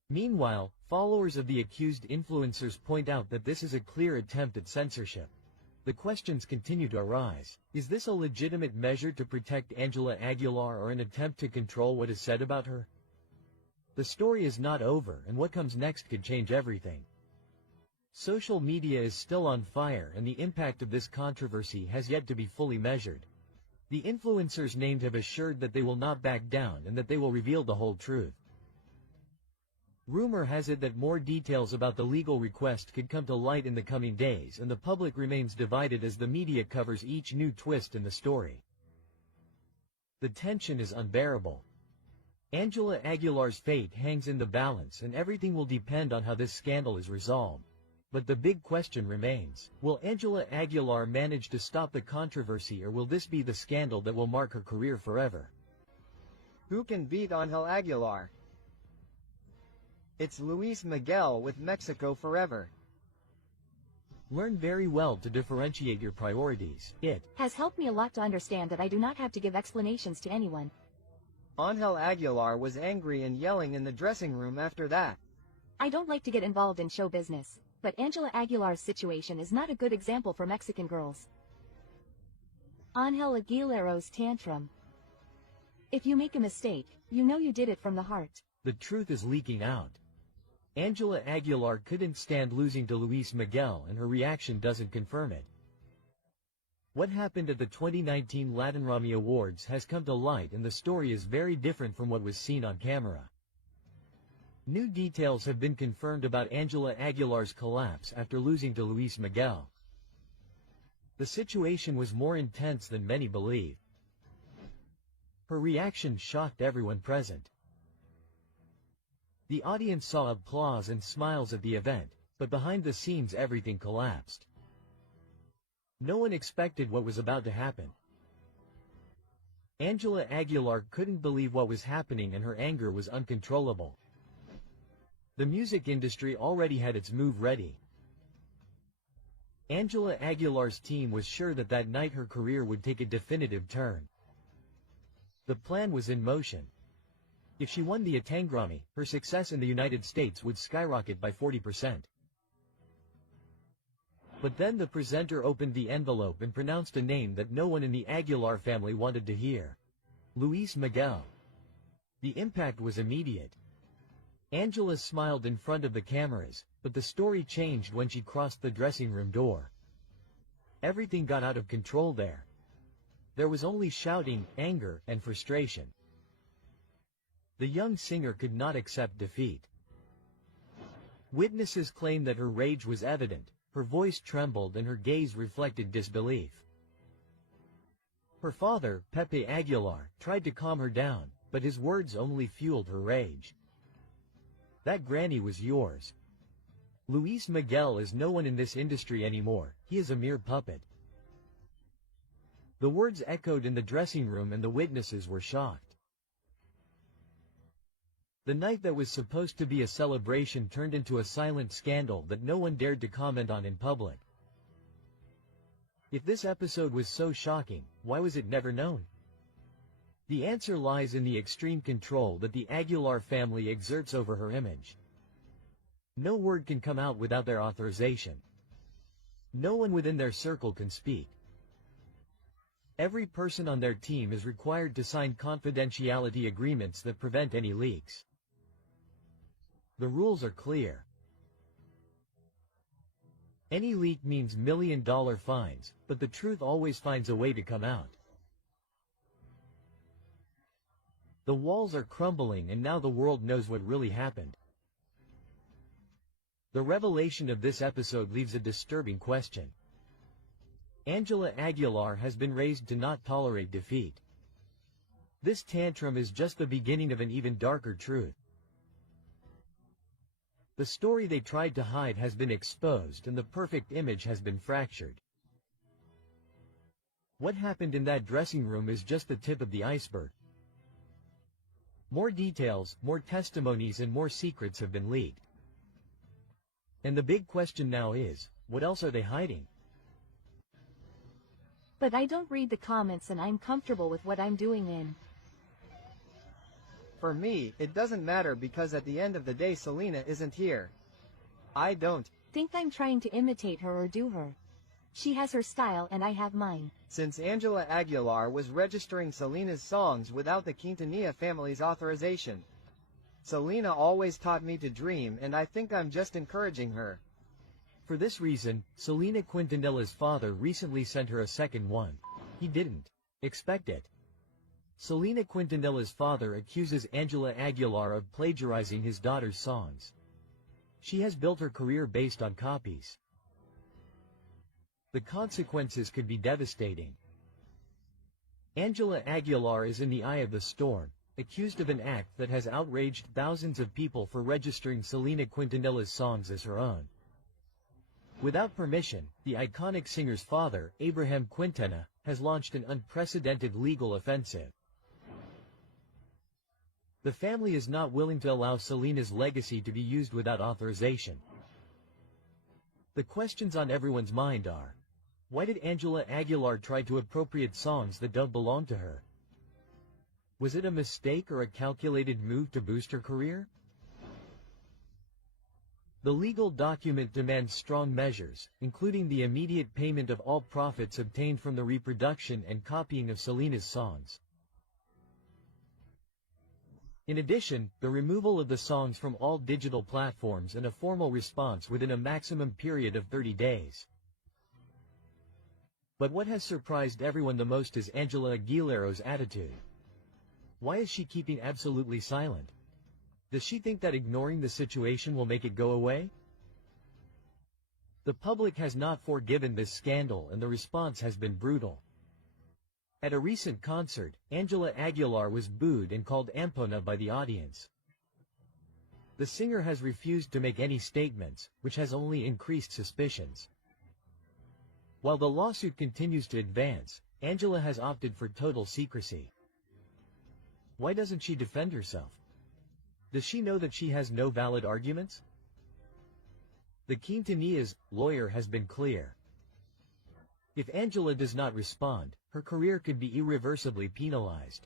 Meanwhile, followers of the accused influencers point out that this is a clear attempt at censorship. The questions continue to arise. Is this a legitimate measure to protect Angela Aguilar or an attempt to control what is said about her? The story is not over, and what comes next could change everything. Social media is still on fire, and the impact of this controversy has yet to be fully measured. The influencers named have assured that they will not back down and that they will reveal the whole truth. Rumor has it that more details about the legal request could come to light in the coming days, and the public remains divided as the media covers each new twist in the story. The tension is unbearable. Angela Aguilar's fate hangs in the balance, and everything will depend on how this scandal is resolved. But the big question remains, will Angela Aguilar manage to stop the controversy, or will this be the scandal that will mark her career forever? Who can beat Ángel Aguilar? It's Luis Miguel with Mexico Forever. Learn very well to differentiate your priorities. It has helped me a lot to understand that I do not have to give explanations to anyone. Ángel Aguilar was angry and yelling in the dressing room after that. I don't like to get involved in show business, but Angela Aguilar's situation is not a good example for Mexican girls. Ángel Aguilar's tantrum. If you make a mistake, you know you did it from the heart. The truth is leaking out. Angela Aguilar couldn't stand losing to Luis Miguel, and her reaction doesn't confirm it. What happened at the 2019 Latin Grammy Awards has come to light, and the story is very different from what was seen on camera. New details have been confirmed about Angela Aguilar's collapse after losing to Luis Miguel. The situation was more intense than many believe. Her reaction shocked everyone present. The audience saw applause and smiles at the event, but behind the scenes everything collapsed. No one expected what was about to happen. Angela Aguilar couldn't believe what was happening, and her anger was uncontrollable. The music industry already had its move ready. Angela Aguilar's team was sure that that night her career would take a definitive turn. The plan was in motion. If she won the Latin Grammy, her success in the United States would skyrocket by 40%. But then the presenter opened the envelope and pronounced a name that no one in the Aguilar family wanted to hear: Luis Miguel. The impact was immediate. Angela smiled in front of the cameras, but the story changed when she crossed the dressing room door. Everything got out of control there. There was only shouting, anger, and frustration. The young singer could not accept defeat. Witnesses claimed that her rage was evident, her voice trembled, and her gaze reflected disbelief. Her father, Pepe Aguilar, tried to calm her down, but his words only fueled her rage. That granny was yours. Luis Miguel is no one in this industry anymore, he is a mere puppet. The words echoed in the dressing room, and the witnesses were shocked. The night that was supposed to be a celebration turned into a silent scandal that no one dared to comment on in public. If this episode was so shocking, why was it never known? The answer lies in the extreme control that the Aguilar family exerts over her image. No word can come out without their authorization. No one within their circle can speak. Every person on their team is required to sign confidentiality agreements that prevent any leaks. The rules are clear. Any leak means million-dollar fines, but the truth always finds a way to come out. The walls are crumbling, and now the world knows what really happened. The revelation of this episode leaves a disturbing question. Angela Aguilar has been raised to not tolerate defeat. This tantrum is just the beginning of an even darker truth. The story they tried to hide has been exposed, and the perfect image has been fractured. What happened in that dressing room is just the tip of the iceberg. More details, more testimonies, and more secrets have been leaked. And the big question now is, what else are they hiding? But I don't read the comments and I'm comfortable with what I'm doing in. For me, it doesn't matter because at the end of the day Selena isn't here. I don't think I'm trying to imitate her or do her. She has her style and I have mine. Since Ángela Aguilar was registering Selena's songs without the Quintanilla family's authorization. Selena always taught me to dream and I think I'm just encouraging her. For this reason, Selena Quintanilla's father recently sent her a second one. He didn't expect it. Selena Quintanilla's father accuses Ángela Aguilar of plagiarizing his daughter's songs. She has built her career based on copies. The consequences could be devastating. Ángela Aguilar is in the eye of the storm, accused of an act that has outraged thousands of people for registering Selena Quintanilla's songs as her own. Without permission, the iconic singer's father, Abraham Quintana, has launched an unprecedented legal offensive. The family is not willing to allow Selena's legacy to be used without authorization. The questions on everyone's mind are, why did Ángela Aguilar try to appropriate songs that don't belong to her? Was it a mistake or a calculated move to boost her career? The legal document demands strong measures, including the immediate payment of all profits obtained from the reproduction and copying of Selena's songs. In addition, the removal of the songs from all digital platforms and a formal response within a maximum period of 30 days. But what has surprised everyone the most is Ángela Aguilar's attitude. Why is she keeping absolutely silent? Does she think that ignoring the situation will make it go away? The public has not forgiven this scandal and the response has been brutal. At a recent concert, Ángela Aguilar was booed and called Ampona by the audience. The singer has refused to make any statements, which has only increased suspicions. While the lawsuit continues to advance, Ángela has opted for total secrecy. Why doesn't she defend herself? Does she know that she has no valid arguments? The Quintanilla's lawyer has been clear. If Ángela does not respond, her career could be irreversibly penalized.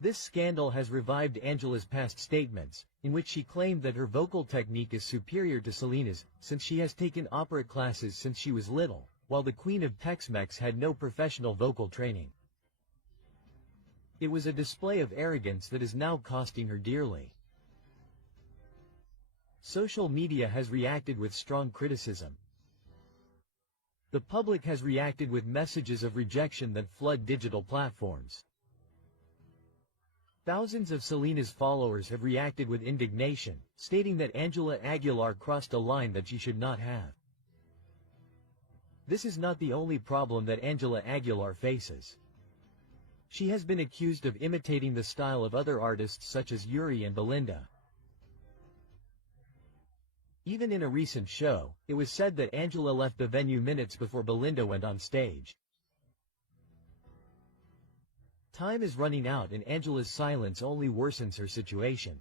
This scandal has revived Ángela's past statements, in which she claimed that her vocal technique is superior to Selena's, since she has taken opera classes since she was little, while the Queen of Tex-Mex had no professional vocal training. It was a display of arrogance that is now costing her dearly. Social media has reacted with strong criticism. The public has reacted with messages of rejection that flood digital platforms. Thousands of Selena's followers have reacted with indignation, stating that Ángela Aguilar crossed a line that she should not have. This is not the only problem that Ángela Aguilar faces. She has been accused of imitating the style of other artists such as Yuri and Belinda. Even in a recent show, it was said that Ángela left the venue minutes before Belinda went on stage. Time is running out and Ángela's silence only worsens her situation.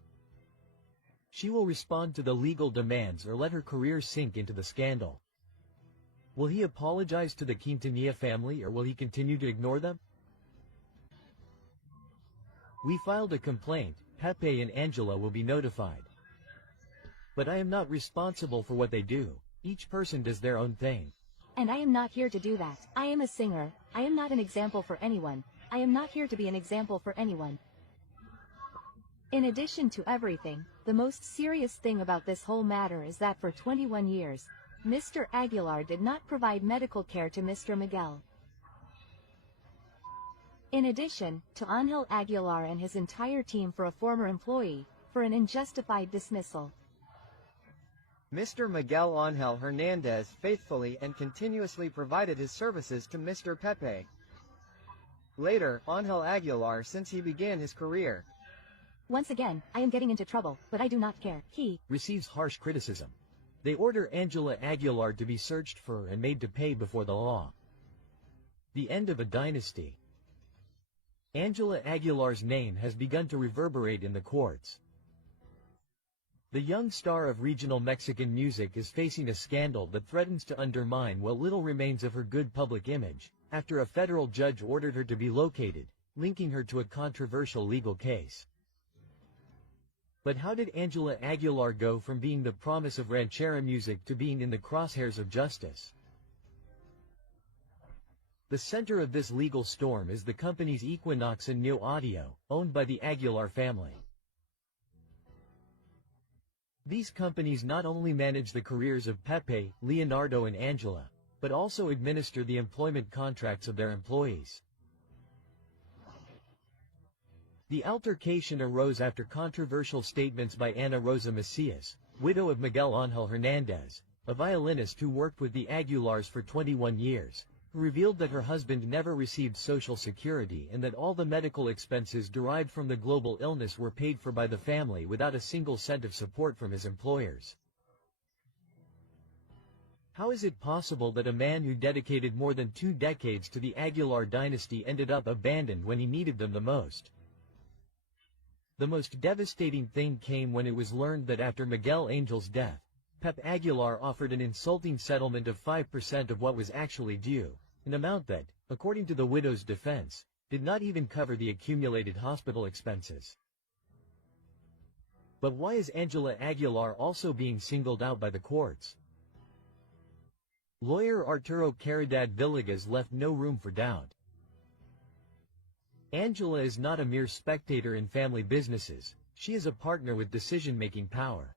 She will respond to the legal demands or let her career sink into the scandal. Will he apologize to the Quintanilla family or will he continue to ignore them? We filed a complaint, Pepe and Ángela will be notified. But I am not responsible for what they do. Each person does their own thing. And I am not here to do that. I am a singer. I am not an example for anyone. I am not here to be an example for anyone. In addition to everything, the most serious thing about this whole matter is that for 21 years, Mr. Aguilar did not provide medical care to Mr. Miguel. In addition, to Ángel Aguilar and his entire team for a former employee, for an unjustified dismissal. Mr. Miguel Ángel Hernandez faithfully and continuously provided his services to Mr. Pepe. Later, Ángel Aguilar since he began his career. Once again, I am getting into trouble, but I do not care. He receives harsh criticism. They order Ángela Aguilar to be searched for and made to pay before the law. The end of a dynasty. Ángela Aguilar's name has begun to reverberate in the courts. The young star of regional Mexican music is facing a scandal that threatens to undermine what little remains of her good public image, after a federal judge ordered her to be located, linking her to a controversial legal case. But how did Ángela Aguilar go from being the promise of ranchera music to being in the crosshairs of justice? The center of this legal storm is the companies Equinox and Neo Audio, owned by the Aguilar family. These companies not only manage the careers of Pepe, Leonardo and Angela, but also administer the employment contracts of their employees. The altercation arose after controversial statements by Ana Rosa Macias, widow of Miguel Ángel Hernández, a violinist who worked with the Aguilars for 21 years, who revealed that her husband never received Social Security and that all the medical expenses derived from the global illness were paid for by the family without a single cent of support from his employers. How is it possible that a man who dedicated more than 2 decades to the Aguilar dynasty ended up abandoned when he needed them the most? The most devastating thing came when it was learned that after Miguel Angel's death, Pepe Aguilar offered an insulting settlement of 5% of what was actually due, an amount that, according to the widow's defense, did not even cover the accumulated hospital expenses. But why is Ángela Aguilar also being singled out by the courts? Lawyer Arturo Caridad Villegas left no room for doubt. Ángela is not a mere spectator in family businesses, she is a partner with decision-making power.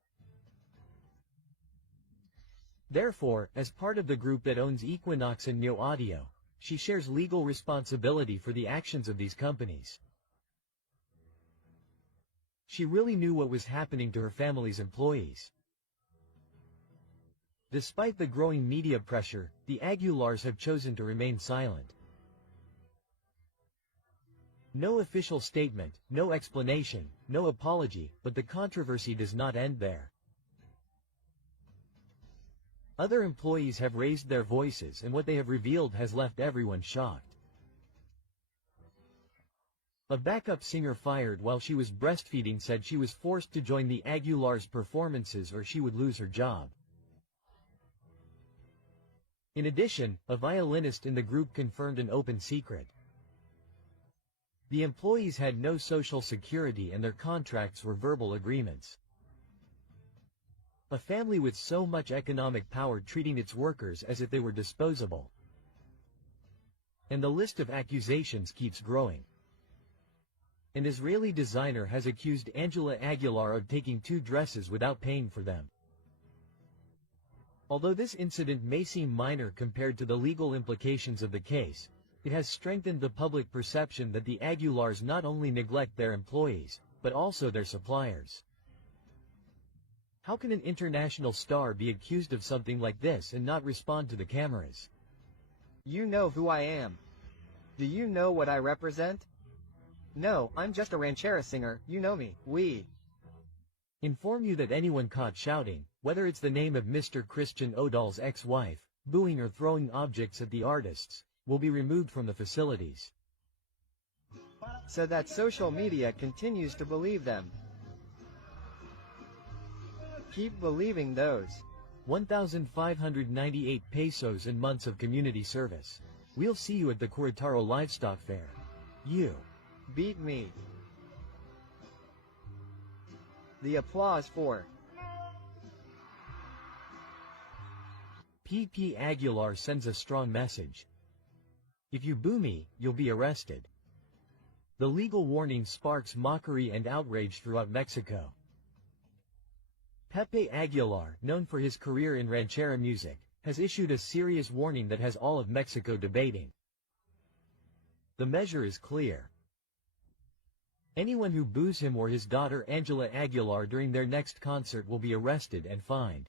Therefore, as part of the group that owns Equinox and Neo Audio, she shares legal responsibility for the actions of these companies. She really knew what was happening to her family's employees. Despite the growing media pressure, the Aguilars have chosen to remain silent. No official statement, no explanation, no apology, but the controversy does not end there. Other employees have raised their voices and what they have revealed has left everyone shocked. A backup singer fired while she was breastfeeding said she was forced to join the Aguilar's performances or she would lose her job. In addition, a violinist in the group confirmed an open secret. The employees had no social security and their contracts were verbal agreements. A family with so much economic power treating its workers as if they were disposable. And the list of accusations keeps growing. An Israeli designer has accused Ángela Aguilar of taking 2 dresses without paying for them. Although this incident may seem minor compared to the legal implications of the case, it has strengthened the public perception that the Aguilars not only neglect their employees, but also their suppliers. How can an international star be accused of something like this and not respond to the cameras? You know who I am. Do you know what I represent? No, I'm just a ranchera singer, you know me, we. Inform you that anyone caught shouting, whether it's the name of Mr. Christian Odal's ex-wife, booing or throwing objects at the artists, will be removed from the facilities. So that social media continues to believe them. Keep believing those. 1,598 pesos in months of community service. We'll see you at the Querétaro Livestock Fair. You beat me. The applause for Pepe Aguilar sends a strong message. If you boo me, you'll be arrested. The legal warning sparks mockery and outrage throughout Mexico. Pepe Aguilar, known for his career in ranchera music, has issued a serious warning that has all of Mexico debating. The measure is clear. Anyone who boos him or his daughter Ángela Aguilar during their next concert will be arrested and fined.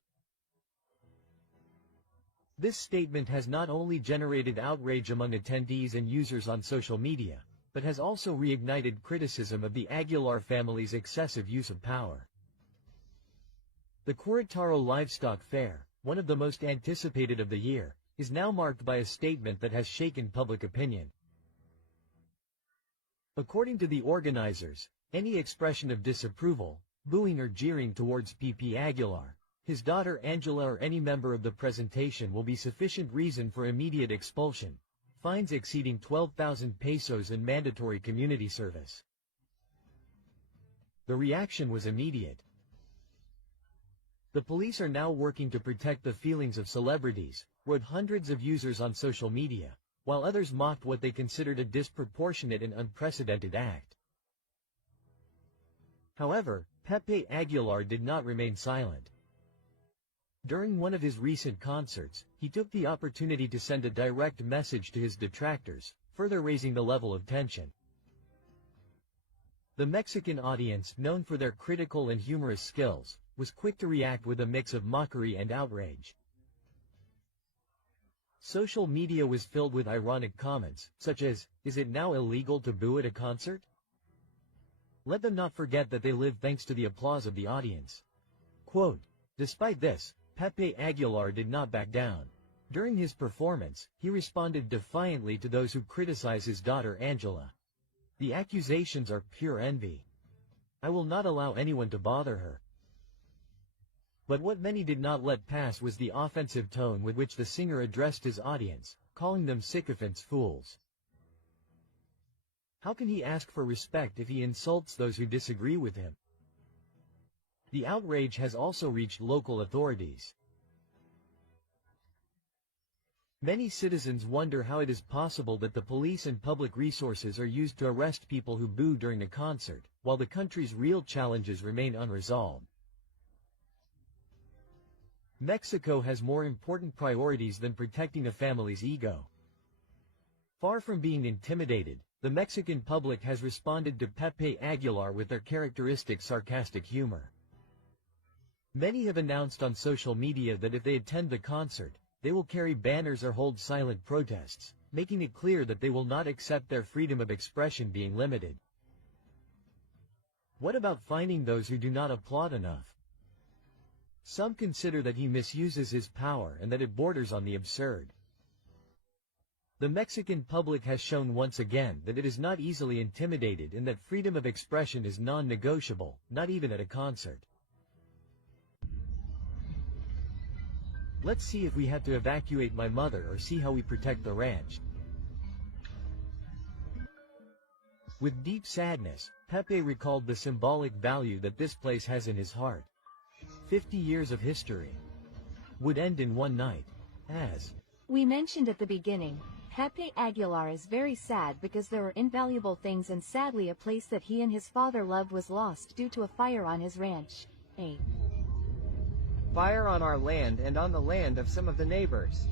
This statement has not only generated outrage among attendees and users on social media, but has also reignited criticism of the Aguilar family's excessive use of power. The Querétaro Livestock Fair, one of the most anticipated of the year, is now marked by a statement that has shaken public opinion. According to the organizers, any expression of disapproval, booing or jeering towards Pepe Aguilar, his daughter Angela or any member of the presentation will be sufficient reason for immediate expulsion, fines exceeding 12,000 pesos and mandatory community service. The reaction was immediate. The police are now working to protect the feelings of celebrities, wrote hundreds of users on social media, while others mocked what they considered a disproportionate and unprecedented act. However, Pepe Aguilar did not remain silent. During one of his recent concerts, he took the opportunity to send a direct message to his detractors, further raising the level of tension. The Mexican audience, known for their critical and humorous skills, was quick to react with a mix of mockery and outrage. Social media was filled with ironic comments, such as, "Is it now illegal to boo at a concert? Let them not forget that they live thanks to the applause of the audience." Quote, despite this, Pepe Aguilar did not back down. During his performance, he responded defiantly to those who criticize his daughter Angela. "The accusations are pure envy. I will not allow anyone to bother her." But what many did not let pass was the offensive tone with which the singer addressed his audience, calling them sycophants, fools. How can he ask for respect if he insults those who disagree with him? The outrage has also reached local authorities. Many citizens wonder how it is possible that the police and public resources are used to arrest people who boo during a concert, while the country's real challenges remain unresolved. Mexico has more important priorities than protecting a family's ego. Far from being intimidated, the Mexican public has responded to Pepe Aguilar with their characteristic sarcastic humor. Many have announced on social media that if they attend the concert, they will carry banners or hold silent protests, making it clear that they will not accept their freedom of expression being limited. What about fining those who do not applaud enough? Some consider that he misuses his power and that it borders on the absurd. The Mexican public has shown once again that it is not easily intimidated and that freedom of expression is non-negotiable, not even at a concert. Let's see if we had to evacuate my mother or see how we protect the ranch. With deep sadness, Pepe recalled the symbolic value that this place has in his heart. 50 years of history would end in one night, as we mentioned at the beginning. Pepe Aguilar is very sad because there are invaluable things and sadly a place that he and his father loved was lost due to a fire on his ranch. A fire on our land and on the land of some of the neighbors.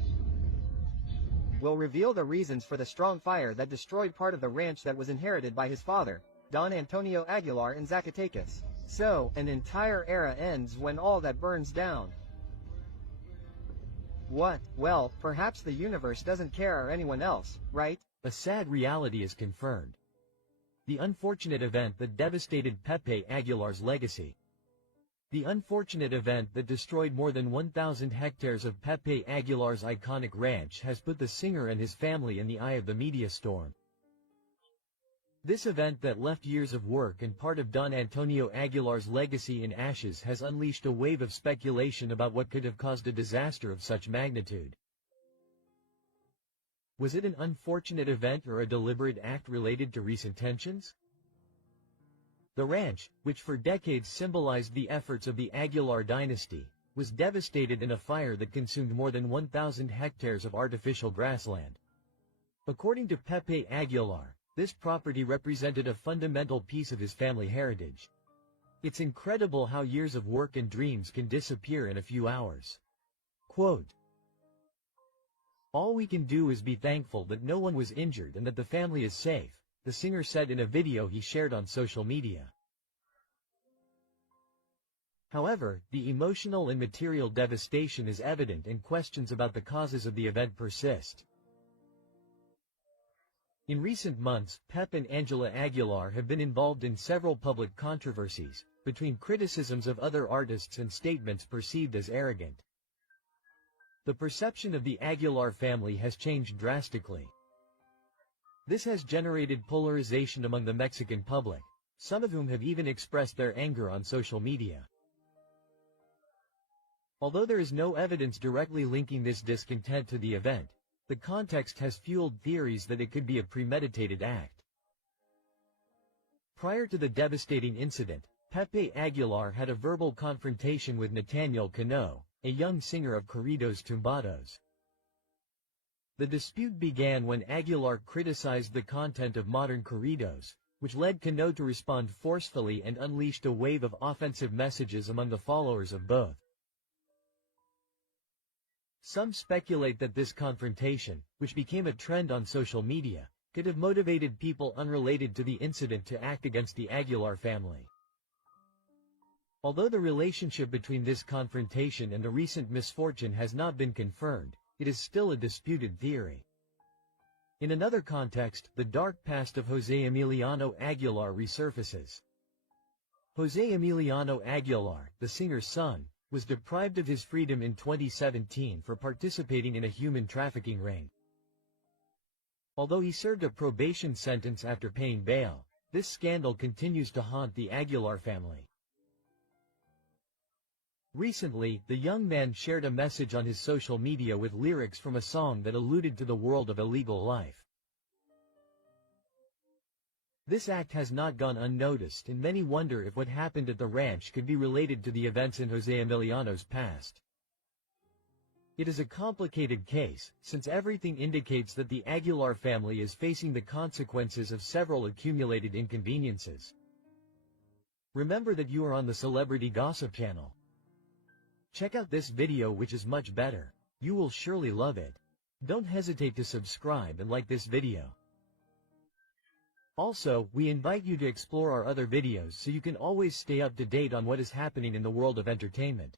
We'll reveal the reasons for the strong fire that destroyed part of the ranch that was inherited by his father, Don Antonio Aguilar in Zacatecas. So, an entire era ends when all that burns down. What? Well, perhaps the universe doesn't care or anyone else, right? A sad reality is confirmed. The unfortunate event that devastated Pepe Aguilar's legacy. The unfortunate event that destroyed more than 1,000 hectares of Pepe Aguilar's iconic ranch has put the singer and his family in the eye of the media storm. This event that left years of work and part of Don Antonio Aguilar's legacy in ashes has unleashed a wave of speculation about what could have caused a disaster of such magnitude. Was it an unfortunate event or a deliberate act related to recent tensions? The ranch, which for decades symbolized the efforts of the Aguilar dynasty, was devastated in a fire that consumed more than 1,000 hectares of artificial grassland. According to Pepe Aguilar, this property represented a fundamental piece of his family heritage. It's incredible how years of work and dreams can disappear in a few hours. Quote, all we can do is be thankful that no one was injured and that the family is safe, the singer said in a video he shared on social media. However, the emotional and material devastation is evident and questions about the causes of the event persist. In recent months, Pepe and Angela Aguilar have been involved in several public controversies, between criticisms of other artists and statements perceived as arrogant. The perception of the Aguilar family has changed drastically. This has generated polarization among the Mexican public, some of whom have even expressed their anger on social media. Although there is no evidence directly linking this discontent to the event, the context has fueled theories that it could be a premeditated act. Prior to the devastating incident, Pepe Aguilar had a verbal confrontation with Nathaniel Cano, a young singer of corridos tumbados. The dispute began when Aguilar criticized the content of modern corridos, which led Cano to respond forcefully and unleashed a wave of offensive messages among the followers of both. Some speculate that this confrontation, which became a trend on social media, could have motivated people unrelated to the incident to act against the Aguilar family. Although the relationship between this confrontation and the recent misfortune has not been confirmed, it is still a disputed theory. In another context, the dark past of José Emiliano Aguilar resurfaces. José Emiliano Aguilar, the singer's son, was deprived of his freedom in 2017 for participating in a human trafficking ring. Although he served a probation sentence after paying bail, this scandal continues to haunt the Aguilar family. Recently, the young man shared a message on his social media with lyrics from a song that alluded to the world of illegal life. This act has not gone unnoticed, and many wonder if what happened at the ranch could be related to the events in José Emiliano's past. It is a complicated case, since everything indicates that the Aguilar family is facing the consequences of several accumulated inconveniences. Remember that you are on the Celebrity Gossip channel. Check out this video, which is much better. You will surely love it. Don't hesitate to subscribe and like this video. Also, we invite you to explore our other videos so you can always stay up to date on what is happening in the world of entertainment.